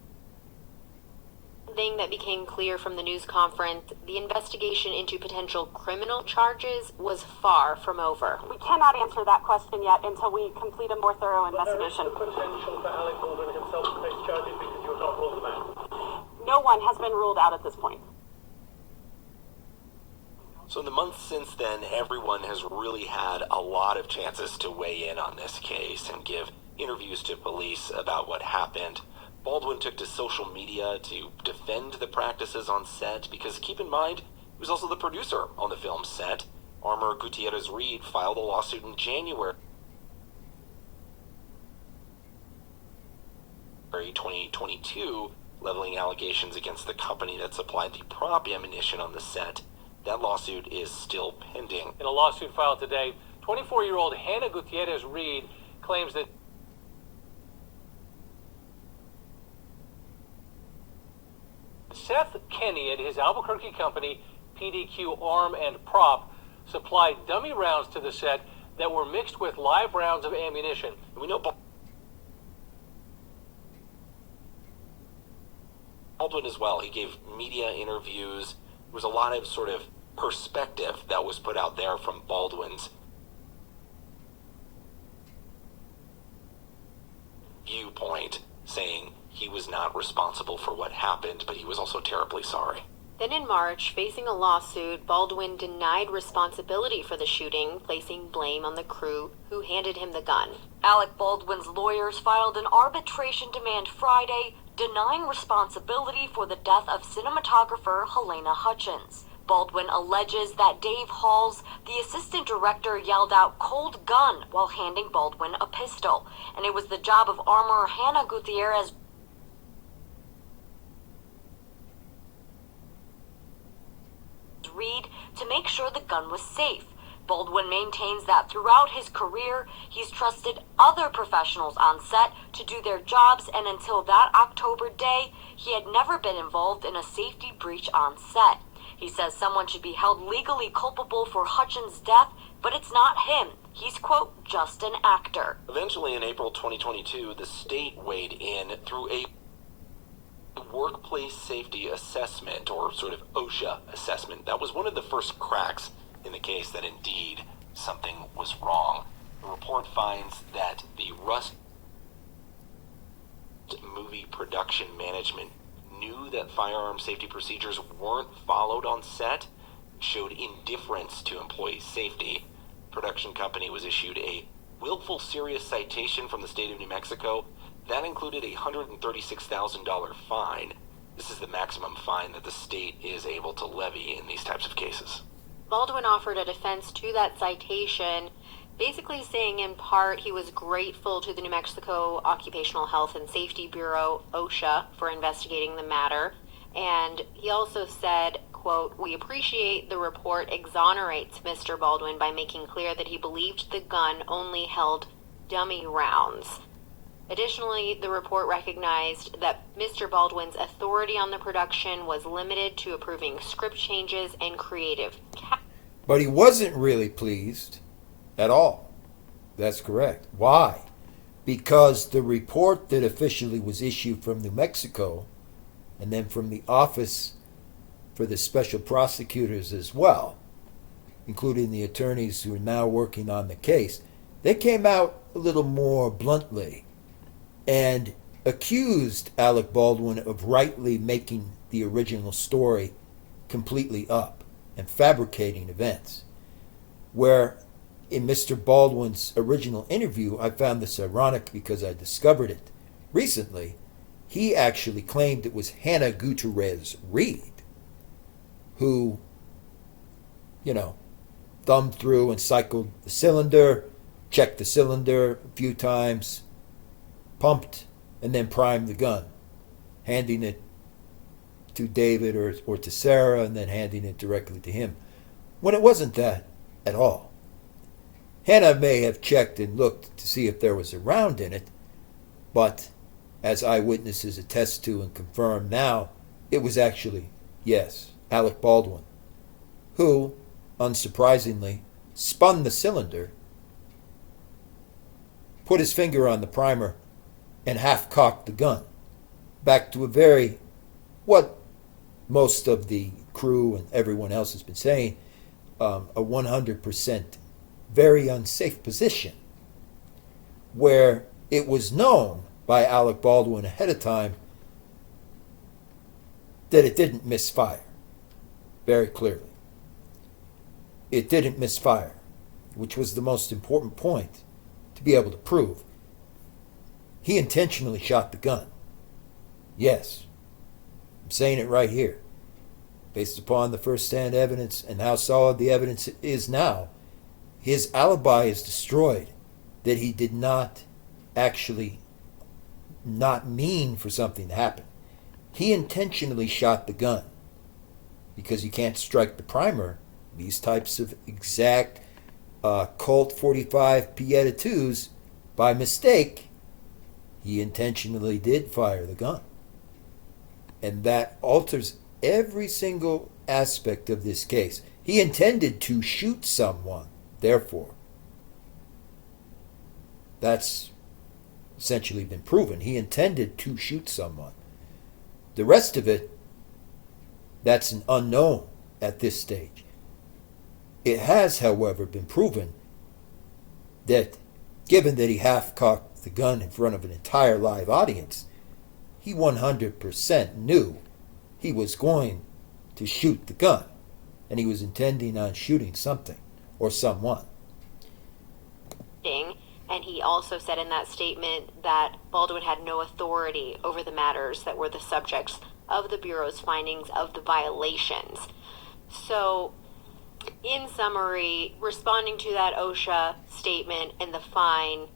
thing that became clear from the news conference, the investigation into potential criminal charges was far from over. We cannot answer that question yet until we complete a more thorough investigation. Potential for Alec Baldwin himself to face charges because you have not ruled them out. No one has been ruled out at this point. So in the months since then, everyone has really had a lot of chances to weigh in on this case and give interviews to police about what happened. Baldwin took to social media to defend the practices on set because, keep in mind, he was also the producer on the film's set. Armorer Gutierrez-Reed filed a lawsuit in January 2022, leveling allegations against the company that supplied the prop ammunition on the set. That lawsuit is still pending. In a lawsuit filed today, 24-year-old Hannah Gutierrez-Reed claims that Seth Kenny and his Albuquerque company, PDQ Arm and Prop, supplied dummy rounds to the set that were mixed with live rounds of ammunition. We know Baldwin as well. He gave media interviews. There was a lot of sort of perspective that was put out there from Baldwin's viewpoint, saying he was not responsible for what happened, but he was also terribly sorry. Then in March, facing a lawsuit, Baldwin denied responsibility for the shooting, placing blame on the crew who handed him the gun. Alec Baldwin's lawyers filed an arbitration demand Friday, denying responsibility for the death of cinematographer Halyna Hutchins. Baldwin alleges that Dave Halls, the assistant director, yelled out "cold gun" while handing Baldwin a pistol, and it was the job of armorer Hannah Gutierrez-Reed to make sure the gun was safe. Baldwin maintains that throughout his career, he's trusted other professionals on set to do their jobs, and until that October day, he had never been involved in a safety breach on set. He says someone should be held legally culpable for Hutchins' death, but it's not him. He's, quote, just an actor. Eventually, in April 2022, the state weighed in through a workplace safety assessment, or sort of OSHA assessment. That was one of the first cracks in the case that indeed something was wrong. The report finds that the Rust movie production management knew that firearm safety procedures weren't followed on set, showed indifference to employee safety. Production company was issued a willful serious citation from the state of New Mexico. That included a $136,000 fine. This is the maximum fine that the state is able to levy in these types of cases. Baldwin offered a defense to that citation, basically saying in part he was grateful to the New Mexico Occupational Health and Safety Bureau, OSHA, for investigating the matter. And he also said, quote, "We appreciate the report exonerates Mr. Baldwin by making clear that he believed the gun only held dummy rounds." Additionally, the report recognized that Mr. Baldwin's authority on the production was limited to approving script changes and creative. But he wasn't really pleased at all. That's correct. Why? Because the report that officially was issued from New Mexico, and then from the Office for the Special Prosecutors as well, including the attorneys who are now working on the case, they came out a little more bluntly and accused Alec Baldwin of rightly making the original story completely up and fabricating events. Where in Mr. Baldwin's original interview, I found this ironic because I discovered it recently, he actually claimed it was Hannah Gutierrez-Reed who, thumbed through and cycled the cylinder, checked the cylinder a few times, pumped, and then primed the gun, handing it to David or to Sarah, and then handing it directly to him, when it wasn't that at all. Hannah may have checked and looked to see if there was a round in it, but as eyewitnesses attest to and confirm now, it was actually, yes, Alec Baldwin, who, unsurprisingly, spun the cylinder, put his finger on the primer, and half-cocked the gun back to what most of the crew and everyone else has been saying, a 100% very unsafe position, where it was known by Alec Baldwin ahead of time that it didn't misfire. Very clearly. It didn't misfire, which was the most important point to be able to prove. He intentionally shot the gun. Yes, I'm saying it right here. Based upon the first-hand evidence and how solid the evidence is now, his alibi is destroyed that he did not actually not mean for something to happen. He intentionally shot the gun because you can't strike the primer. These types of exact Colt 45 Pietta IIs by mistake. He intentionally did fire the gun. And that alters every single aspect of this case. He intended to shoot someone, therefore. That's essentially been proven. He intended to shoot someone. The rest of it, that's an unknown at this stage. It has, however, been proven that given that he half-cocked the gun in front of an entire live audience, he 100% knew he was going to shoot the gun, and he was intending on shooting something or someone. And he also said in that statement that Baldwin had no authority over the matters that were the subjects of the Bureau's findings of the violations. So, in summary, responding to that OSHA statement and the fine,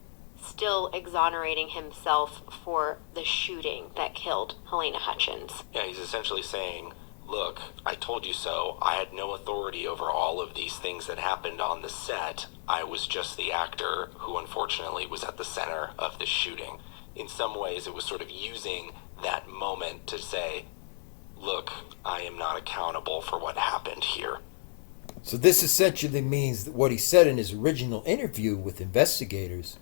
still exonerating himself for the shooting that killed Halyna Hutchins. Yeah, he's essentially saying, look, I told you so. I had no authority over all of these things that happened on the set. I was just the actor who unfortunately was at the center of the shooting. In some ways, it was sort of using that moment to say, look, I am not accountable for what happened here. So this essentially means that what he said in his original interview with investigators,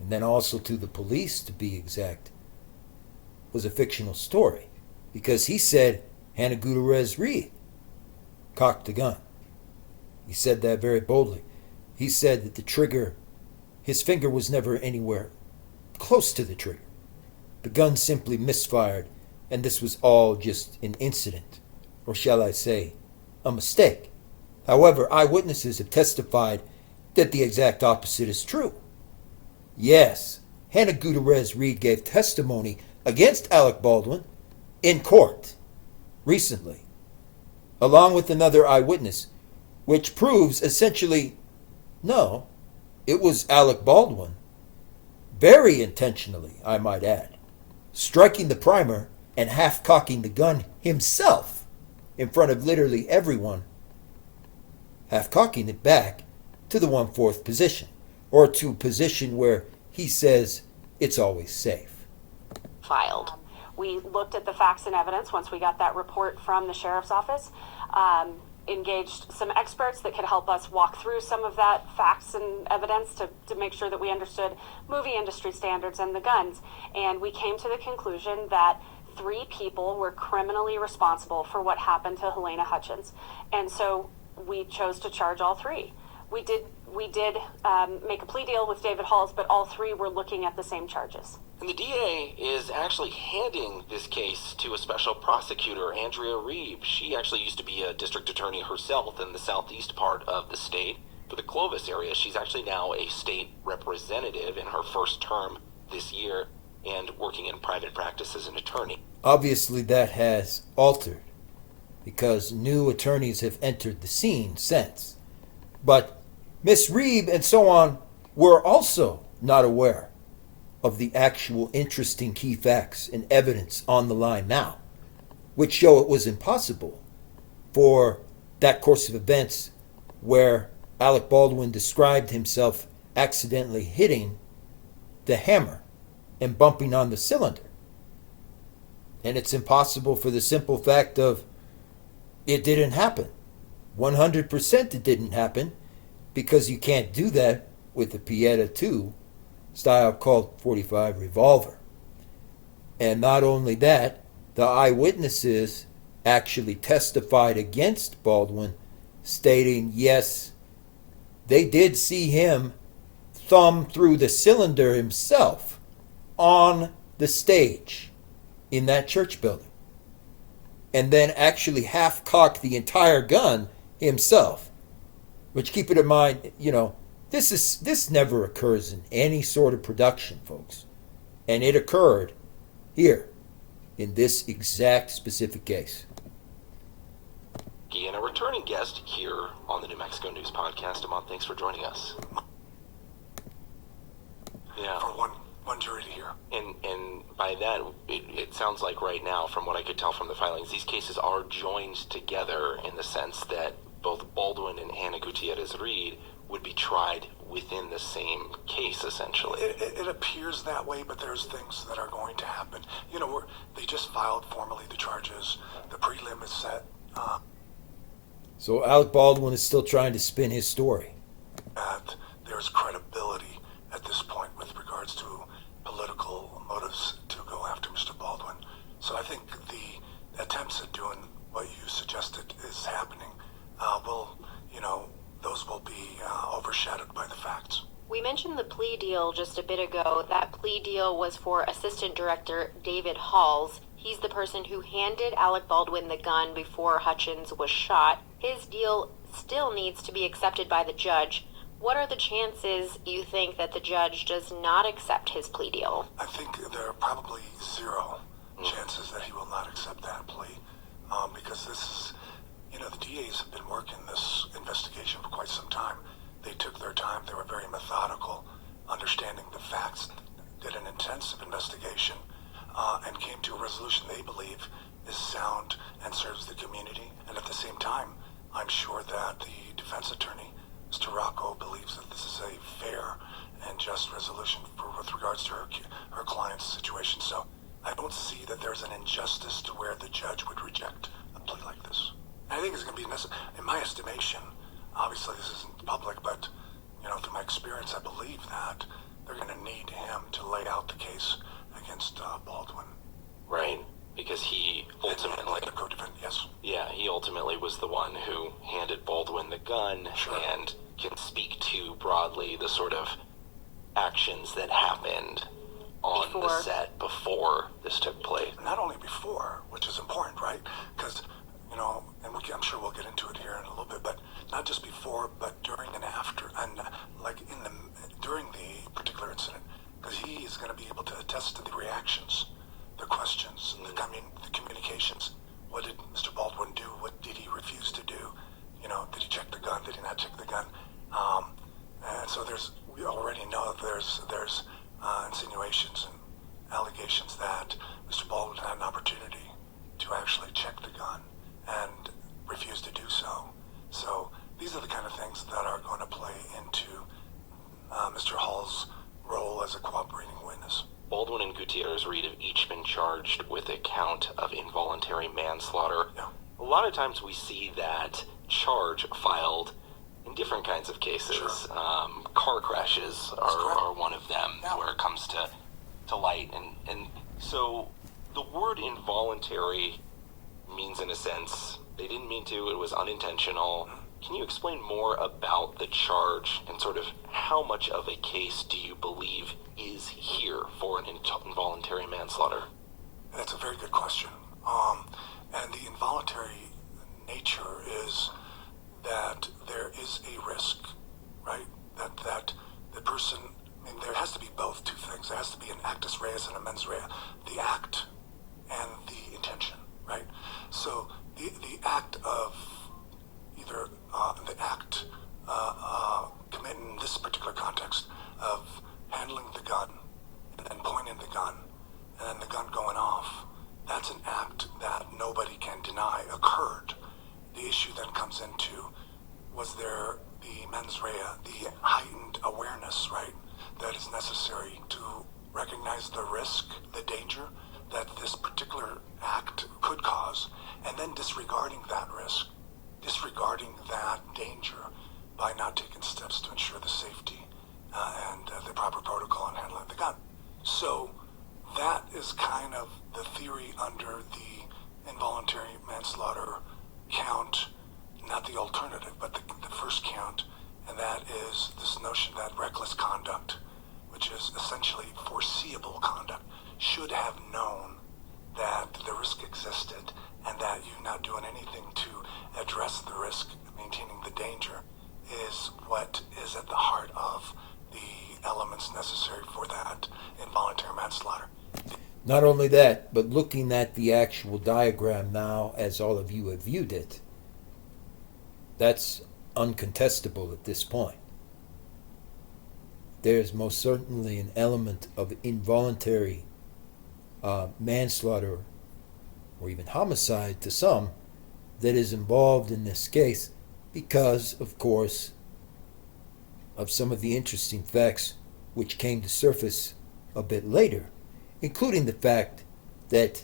and then also to the police to be exact, was a fictional story. Because he said Halyna Gutierrez-Reed cocked the gun. He said that very boldly. He said that the trigger, his finger was never anywhere close to the trigger. The gun simply misfired, and this was all just an incident, or shall I say, a mistake. However, eyewitnesses have testified that the exact opposite is true. Yes, Halyna Gutierrez-Reed gave testimony against Alec Baldwin in court recently, along with another eyewitness, which proves essentially, no, it was Alec Baldwin, very intentionally, I might add, striking the primer and half-cocking the gun himself in front of literally everyone, half-cocking it back to the 1/4 position, or to a position where he says it's always safe. Filed. We looked at the facts and evidence once we got that report from the sheriff's office, engaged some experts that could help us walk through some of that facts and evidence to make sure that we understood movie industry standards and the guns. And we came to the conclusion that 3 people were criminally responsible for what happened to Halyna Hutchins. And so we chose to charge all 3. We did make a plea deal with David Halls, but all 3 were looking at the same charges. And the DA is actually handing this case to a special prosecutor, Andrea Reeve. She actually used to be a district attorney herself in the southeast part of the state. For the Clovis area, she's actually now a state representative in her first term this year and working in private practice as an attorney. Obviously that has altered because new attorneys have entered the scene since. But Miss Reeve and so on were also not aware of the actual interesting key facts and evidence on the line now, which show it was impossible for that course of events where Alec Baldwin described himself accidentally hitting the hammer and bumping on the cylinder. And it's impossible for the simple fact of it didn't happen. 100% it didn't happen, because you can't do that with the Pietta PII style Colt 45 revolver. And not only that, the eyewitnesses actually testified against Baldwin, stating, yes, they did see him thumb through the cylinder himself on the stage in that church building, and then actually half-cock the entire gun himself. Which, keep it in mind, this never occurs in any sort of production, folks. And it occurred here, in this exact specific case. And a returning guest here on the New Mexico News Podcast. Amon, thanks for joining us. Yeah. For one jury to hear. And by that, it sounds like right now, from what I could tell from the filings, these cases are joined together in the sense that both Baldwin and Halyna Gutierrez-Reed would be tried within the same case, essentially. It appears that way, but there's things that are going to happen. They just filed formally the charges. The prelim is set. So Alec Baldwin is still trying to spin his story. There's credibility at this point with regards to political motives to go after Mr. Baldwin. So I think the attempts at doing what you suggested is happening. Those will be overshadowed by the facts. We mentioned the plea deal deal just a bit ago. That plea deal was for Assistant Director David Halls. He's the person who handed Alec Baldwin the gun before Hutchins was shot. His deal still needs to be accepted by the judge. What are the chances you think that the judge does not accept his plea deal? I think there are probably zero chances that he will not accept that plea, because this is, the DAs have been working this investigation for quite some time. They took their time, they were very methodical, understanding the facts, did an intensive investigation, and came to a resolution they believe is sound and serves the community. And at the same time, I'm sure that the defense attorney, Mr. Rocco, believes that this is a fair and just resolution with regards to her client's situation. So I don't see that there's an injustice to where the judge would reject a plea like this. I think it's going to be necessary, in my estimation. Obviously, this isn't public, but through my experience, I believe that they're going to need him to lay out the case against Baldwin. Right, because he ultimately... the co-defendant, yes. Yeah, he ultimately was the one who handed Baldwin the gun, and can speak to broadly the sort of actions that happened on the set before this took place. Not only before, which is important, right? Because, and I'm sure we'll get into it here in a little bit, but not just before, but during and after, and during the particular incident, because he is going to be able to attest to the reactions, the questions, the communications. What did Mr. Baldwin do? What did he refuse to do? Did he check the gun? Did he not check the gun? And so we already know that there's insinuations and allegations that Mr. Baldwin had an opportunity to actually check the gun and refused to do so. So these are the kind of things that are going to play into Mr. Hall's role as a cooperating witness. Baldwin and Gutierrez-Reed have each been charged with a count of involuntary manslaughter. Yeah. A lot of times we see that charge filed in different kinds of cases. Sure. Car crashes are one of them, where it comes to light. And so the word involuntary means, in a sense, they didn't mean to, it was unintentional. Can you explain more about the charge and sort of how much of a case do you believe is here for an involuntary manslaughter? That's a very good question. And the involuntary nature is that there is a risk, right? That the person, there has to be both two things. There has to be an actus reus and a mens rea. The act and the intention, right? So the act of either committing in this particular context of handling the gun and then pointing the gun and then the gun going off, that's an act that nobody can deny occurred. The issue then comes into, was there the mens rea, the heightened awareness, right, that is necessary to recognize the risk, the danger that this particular act could cause, and then disregarding that risk, disregarding that danger by not taking steps to ensure the safety and the proper protocol in handling the gun. So that is kind of the theory under the involuntary manslaughter count, not the alternative, but the first count, and that is this notion that reckless conduct, which is essentially foreseeable conduct, should have known that the risk existed and that you not doing anything to address the risk, maintaining the danger, is what is at the heart of the elements necessary for that involuntary manslaughter. Not only that, but looking at the actual diagram now, as all of you have viewed it, that's uncontestable at this point. There's most certainly an element of involuntary manslaughter or even homicide to some that is involved in this case because, of course, of some of the interesting facts which came to surface a bit later, including the fact that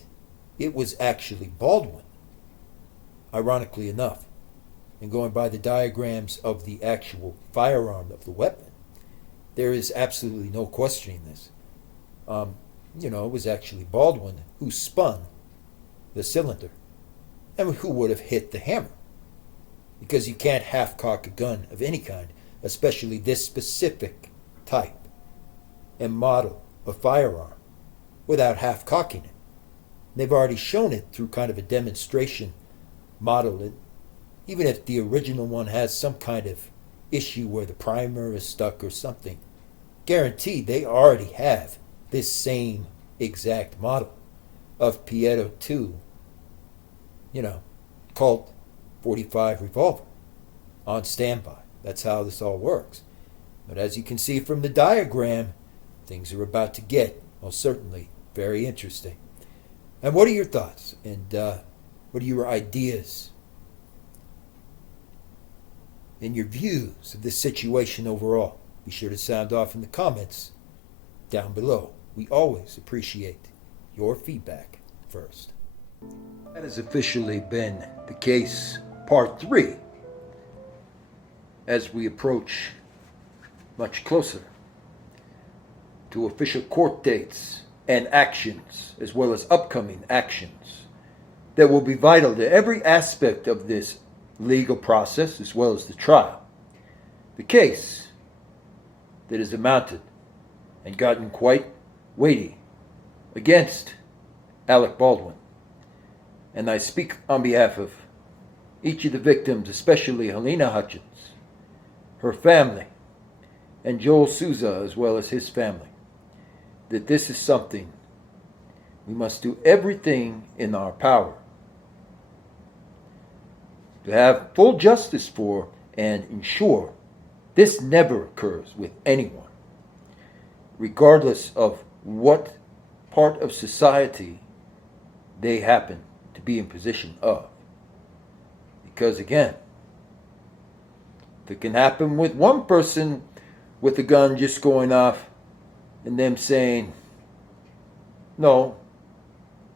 it was actually Baldwin, ironically enough. And going by the diagrams of the actual firearm of the weapon, there is absolutely no questioning this. It was actually Baldwin who spun the cylinder and who would have hit the hammer. Because you can't half-cock a gun of any kind, especially this specific type. and model a firearm without half cocking it. They've already shown it through kind of a demonstration model. Even if the original one has some kind of issue where the primer is stuck or something, guaranteed they already have this same exact model of Pietta PII, Colt 45 revolver on standby. That's how this all works. But as you can see from the diagram, things are about to get, most certainly, very interesting. And what are your thoughts? And what are your ideas and your views of this situation overall? Be sure to sound off in the comments down below. We always appreciate your feedback first. That has officially been the case part 3 as we approach much closer to official court dates and actions, as well as upcoming actions that will be vital to every aspect of this legal process as well as the trial. The case that has amounted and gotten quite weighty against Alec Baldwin. And I speak on behalf of each of the victims, especially Halyna Hutchins, her family, and Joel Souza as well as his family, that this is something we must do everything in our power to have full justice for and ensure this never occurs with anyone, regardless of what part of society they happen to be in position of. Because again, if it can happen with one person with a gun just going off and them saying, no,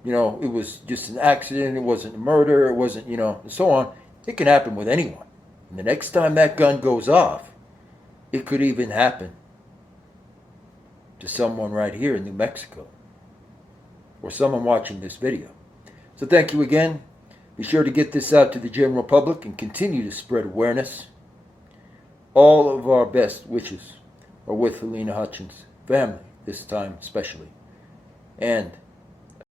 it was just an accident, it wasn't a murder, it wasn't, and so on. It can happen with anyone. And the next time that gun goes off, it could even happen to someone right here in New Mexico or someone watching this video. So thank you again. Be sure to get this out to the general public and continue to spread awareness. All of our best wishes are with Halyna Hutchins' family, this time especially. And